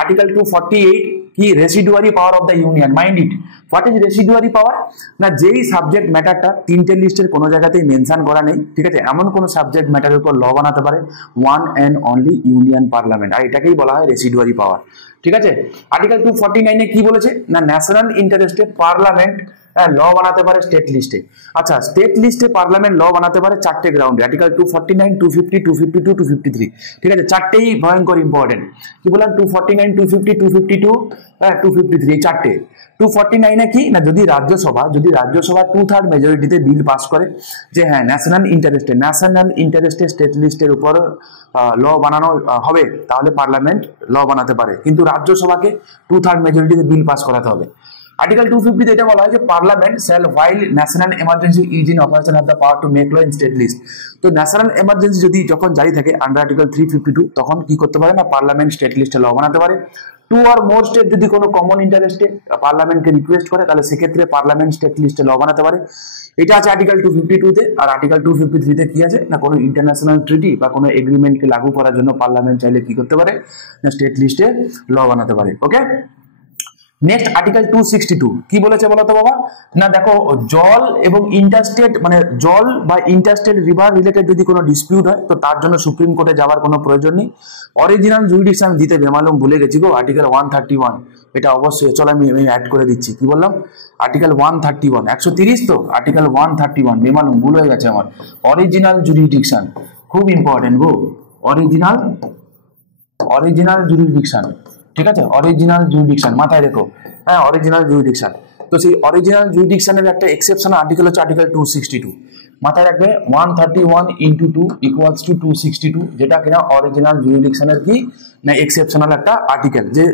আর্টিকেল 248 কি? Residuary power of the union. Mind it, what is residuary power? না যেই সাবজেক্ট ম্যাটারটা 3টে লিস্টের কোনো জায়গাতেই মেনশন করা নেই, ঠিক আছে, এমন কোনো সাবজেক্ট ম্যাটারের উপর ল বানাতে পারে one and only union parliament, আর এটাকেই বলা হয় রেসিডুয়ারি পাওয়ার। ঠিক আছে, আর্টিকেল 249 এ কি বলেছে? না ন্যাশনাল ইন্টারেস্টে পার্লামেন্ট ল বানাতে পারে স্টেট লিস্টে। আচ্ছা স্টেট লিস্টে পার্লামেন্ট ল বানাতে পারে 4টে গ্রাউন্ডে, আর্টিকেল 249, 250, 252, 253। ঠিক আছে, 4টেই ভয়ঙ্কর ইম্পর্টেন্ট। কি বললাম? 249, 250, 252, 253, এই 4টে। 249 এ কি? না যদি রাজ্যসভা 2/3 মেজরিটিতে বিল পাস করে যে হ্যাঁ ন্যাশনাল ইন্টারেস্টে স্টেট লিস্টের উপর ল বানানো হবে, তাহলে পার্লামেন্ট ল বানাতে পারে, কিন্তু রাজ্যসভাকে 2/3 মেজরিটিতে বিল পাস করাতে হবে। আর্টিকেল 250 এটা বলা হয় যে parliament shall while national emergency is in operation have the power to make law in state list. তো ন্যাশনাল এমার্জেন্সি যদি যখন জারি থাকে আন্ডার আর্টিকেল 352, তখন কি করতে পারে? না পার্লামেন্ট স্টেট লিস্টে ল বানাতে পারে। 2 আর মোর স্টেট যদি কোনো কমন ইন্টারেস্টে পার্লামেন্টকে রিকোয়েস্ট করে, তাহলে সেক্ষেত্রে পার্লামেন্ট স্টেট লিস্টে ল বানাতে পারে। এটা আছে আর্টিকেল 252 তে। আর আর্টিকেল 253 তে কি আছে? না কোনো ইন্টারন্যাশনাল ট্রিটি বা কোনো এগ্রিমেন্টকে লাগু করার জন্য পার্লামেন্ট চাইলে কি করতে পারে? না স্টেট লিস্টে ল বানাতে পারে। ওকে, নেক্সট আর্টিকেল 262 কি বলেছে বলতো বাবা? না দেখো জল এবং ইন্টারস্টেট, মানে জল বা ইন্টারস্টেট রিভার রিলেটেড যদি কোনো ডিসপিউট হয়, তো তার জন্য সুপ্রিম কোর্টে যাওয়ার কোনো প্রয়োজন নেই। অরিজিনাল জুরিডিকশন দিতে বেমালুম ভুলে গেছি গো, আর্টিকেল 131, এটা অবশ্যই চলো আমি অ্যাড করে দিচ্ছি। কি বললাম? আর্টিকেল 131, 130 তো আর্টিকেল 131 বেমালুম ভুল হয়ে গেছে আমার। অরিজিনাল জুরিডিকশন খুব ইম্পর্টেন্ট গো, অরিজিনাল জুরিডিকশন। ঠিক আছে, অরিজিনাল জুরিডিকশন মাথায় রেখো। হ্যাঁ, অরিজিনাল জুরিডিকশন। তো সেই অরিজিনাল জুরিডিকশনের একটা এক্সেপশন আর্টিকেল হচ্ছে আর্টিকেল 262। মাথায় রাখবে 131 ইন্টু 2 ইকুয়ালস টু 262, যেটা কিনা অরিজিনাল জুরিডিকশনের কি না এক্সেপশনাল একটা আর্টিকেল। যে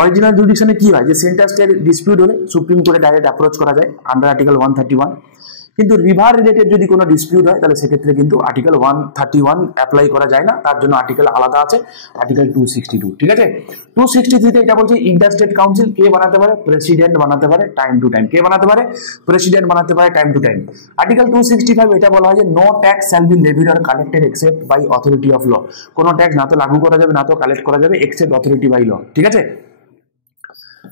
অরিজিনাল জুরিডিকশনে কি হয়, যে সেন্টার স্টেট ডিসপিউট হলে সুপ্রিম কোর্টে ডাইরেক্ট অ্যাপ্রোচ করা যায় আন্ডার আর্টিকেল 131। কিন্তু রিভার রিলেটেড যদি কোনো ডিসপিউট হয় তাহলে সেক্ষেত্রে কিন্তু আর্টিকেল 131 অ্যাপ্লাই করা যায় না, তার জন্য আর্টিকেল আলাদা আছে, আর্টিকেল 262। ঠিক আছে, 263 এটা বলছে ইন্টারস্টেট কাউন্সিল কে বানাতে পারে, প্রেসিডেন্ট বানাতে পারে টাইম টু টাইম। কে বানাতে পারে, প্রেসিডেন্ট বানাতে পারে টাইম টু টাইম। আর্টিকেল 265 এটা বলা হয় যে no tax shall be levied or collected except by authority of law. কোনো ট্যাক্স না তো লাগু করা যাবে না তো কালেক্ট করা যাবে এক্সেপ্ট অথরিটি বাই ল। ঠিক আছে,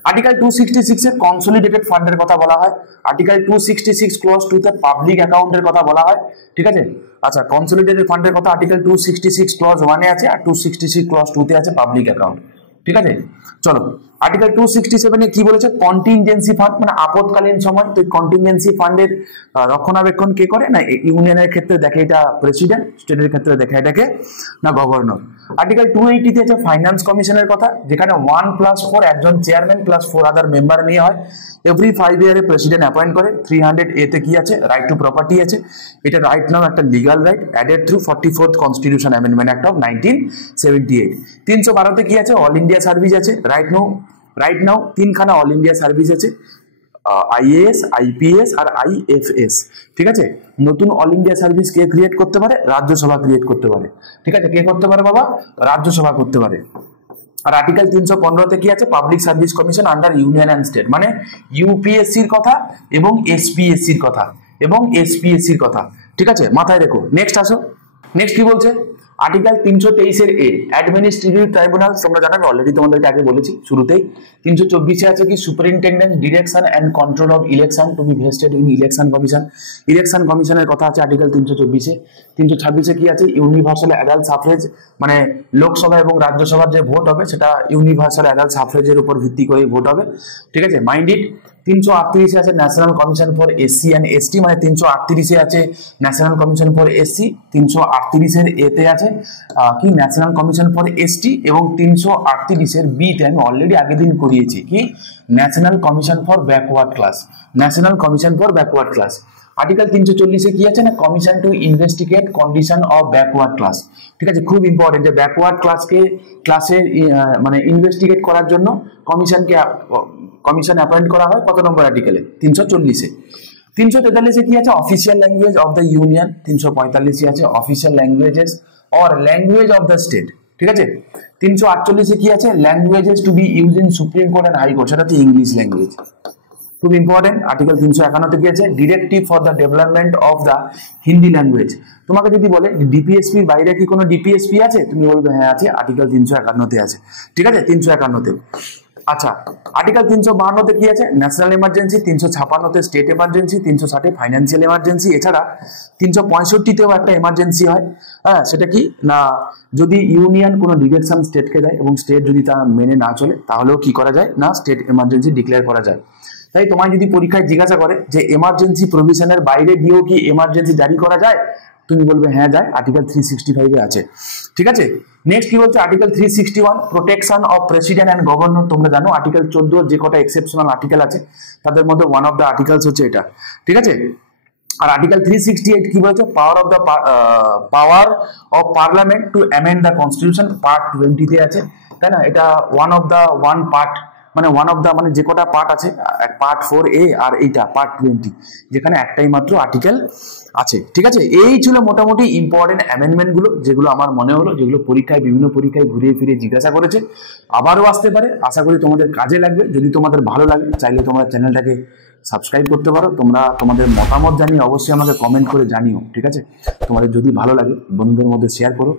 আর্টিকেল 266 এর কনসলিডেটেড ফান্ডের কথা বলা হয়। আর্টিকেল 266 ক্লজ 2 তে পাবলিক অ্যাকাউন্টের কথা বলা হয়। ঠিক আছে, আচ্ছা কনসলিডেটেড ফান্ডের কথা আর্টিকেল 266 ক্লজ 1 এ আছে আর 266 ক্লজ 2 তে আছে পাবলিক অ্যাকাউন্ট। ঠিক আছে, চলো আর্টিকেল 267 এ কি বলেছে, কন্টিনজেন্সি ফান্ড মানে আপদকালীন সময়। তো কন্টিনজেন্সি ফান্ডের রক্ষণাবেক্ষণ কে করে না, ইউনিয়নের ক্ষেত্রে দেখে এটা প্রেসিডেন্ট, স্টেটের ক্ষেত্রে দেখে এটাকে না গভর্নর। আর্টিকেল 280 তে আছে ফাইন্যান্স কমিশনের কথা, যেখানে 1+4 একজন চেয়ারম্যান প্লাস 4 আদার মেম্বার নিয়ে হয়। এভরি 5 ইয়ারে প্রেসিডেন্ট অ্যাপয়েন্ট করে। 300 এ তে কি আছে, রাইট টু প্রপার্টি আছে। এটা রাইট নাও একটা legal right added through 44th constitution amendment act of 1978। 312 তে কি আছে, অল ইন্ডিয়া সার্ভিস আছে। রাইট নাও তিনখানা অল ইন্ডিয়া সার্ভিস আছে, আইএএস, আইপিএস আর আইএফএস। ঠিক আছে, নতুন অল ইন্ডিয়া সার্ভিস কে ক্রিয়েট করতে পারে, রাজ্যসভা ক্রিয়েট করতে পারে। ঠিক আছে, কে করতে পারে বাবা, রাজ্যসভা করতে পারে। আর আর্টিকেল 315 তে কি আছে, public service commission under union and state, মানে ইউপিএসসির কথা এবং এসপিএসসির কথা কথা। ঠিক আছে, মাথায় রেখো। নেক্সট আসো, নেক্সট কি বলছে, আর্টিকেল 323 এর এ অ্যাডমিনিস্ট্রেটিভ ট্রাইব্যুনাল, তোমরা জানো আমি অলরেডি তোমাদেরকে আগে বলেছি শুরুতেই। 324 এ আছে কি, superintendent direction and control of election to be vested in election commission. Election কমিশনের কথা আছে আর্টিকেল 324 এ। 326 এ কি আছে, ইউনিভার্সাল অ্যাডাল্ট সাফরেজ, মানে লোকসভা এবং রাজ্যসভার যে ভোট হবে সেটা ইউনিভার্সাল অ্যাডাল্ট সাফরেজের উপর ভিত্তি করে ভোট হবে। ঠিক আছে, মাইন্ড ইট। 338 এ আছে national commission for SC and ST, মানে 338 এ আছে ন্যাশনাল কমিশন ফর এসসি, 338 এর এ তে আছে কি ন্যাশনাল কমিশন ফর এসটি, এবং 338 এর বি তে আমি অলরেডি আগের দিন করিয়েছি কি national commission for backward class, national commission for backward class. Article 340 এ কি আছে না, commission to investigate condition of backward class. ঠিক আছে, খুব ইম্পর্টেন্ট যে ব্যাকওয়ার্ড ক্লাসের মানে ইনভেস্টিগেট করার জন্য কমিশন অ্যাপয়েন্ট করা হয় কত নম্বর আর্টিকেলে, 340 এ। 343 এ কি আছে, official language of the union. 345 এ আছে official languages or language of the state. ঠিক আছে, 348 এ কি আছে, languages to be use in supreme court and high court, সেটা হচ্ছে ইংলিশ ল্যাঙ্গুয়েজ। খুব ইম্পর্টেন্ট। আর্টিকেল 351 তে কি আছে, directive for the development of the Hindi language. তোমাকে যদি বলে ডিপিএসপি এর বাইরে কি কোনো ডিপিএসপি আছে, তুমি বলবে হ্যাঁ আছে, আর্টিকেল 351 তে আছে। ঠিক আছে, 351 তে। আচ্ছা, আর্টিকেল 352 তে কি আছে, ন্যাশনাল এমার্জেন্সি। 356 তে স্টেট এমার্জেন্সি। 360 এ ফাইন্যান্সিয়াল এমার্জেন্সি। এছাড়া 365 তেও একটা এমার্জেন্সি হয়। হ্যাঁ, সেটা কি না, যদি ইউনিয়ন কোনো ডিরেকশন স্টেটকে দেয় এবং স্টেট যদি তা মেনে না চলে তাহলেও কি করা যায় না, স্টেট এমার্জেন্সি ডিক্লেয়ার করা যায়। তাই তোমায় যদি পরীক্ষায় জিজ্ঞাসা করে যে এমার্জেন্সি প্রভিশনের বাইরে গিয়েও কি এমার্জেন্সি জারি করা যায়, তুমি বলবে হ্যাঁ যায়, আর্টিকেল 365 এ আছে। ঠিক আছে, নেক্সট কি বলছে, article 361 protection of president and governor. তোমরা জানো আর্টিকেল 14 যে কটা এক্সেপশনাল আর্টিকেল আছে তাদের মধ্যে ওয়ান অফ দ্য আর্টিকেলস হচ্ছে এটা। ঠিক আছে, আর আর্টিকেল 368 কি বলছে, পাওয়ার of parliament to amend the constitution, part 20 তে আছে, তাই না। এটা ওয়ান পার্ট, মানে মানে যে কটা পার্ট আছে, পার্ট 4A আর এইটা পার্ট 20, যেখানে একটাই মাত্র আর্টিকেল আছে। ঠিক আছে, এই ছিল মোটামুটি ইম্পর্টেন্ট অ্যামেন্ডমেন্ট গুলো, যেগুলো আমার মনে হলো, যেগুলো বিভিন্ন পরীক্ষায় ঘুরিয়ে ফিরে জিজ্ঞাসা করেছে, আবারও আসতে পারে। আশা করি তোমাদের কাজে লাগবে। যদি তোমাদের ভালো লাগে চাইলে তোমরা চ্যানেলটাকে সাবস্ক্রাইব করতে পারো। তোমরা তোমাদের মতামত জানিয়ে অবশ্যই আমাকে কমেন্ট করে জানিও। ঠিক আছে, তোমাদের যদি ভালো লাগে বন্ধুদের মধ্যে শেয়ার করো।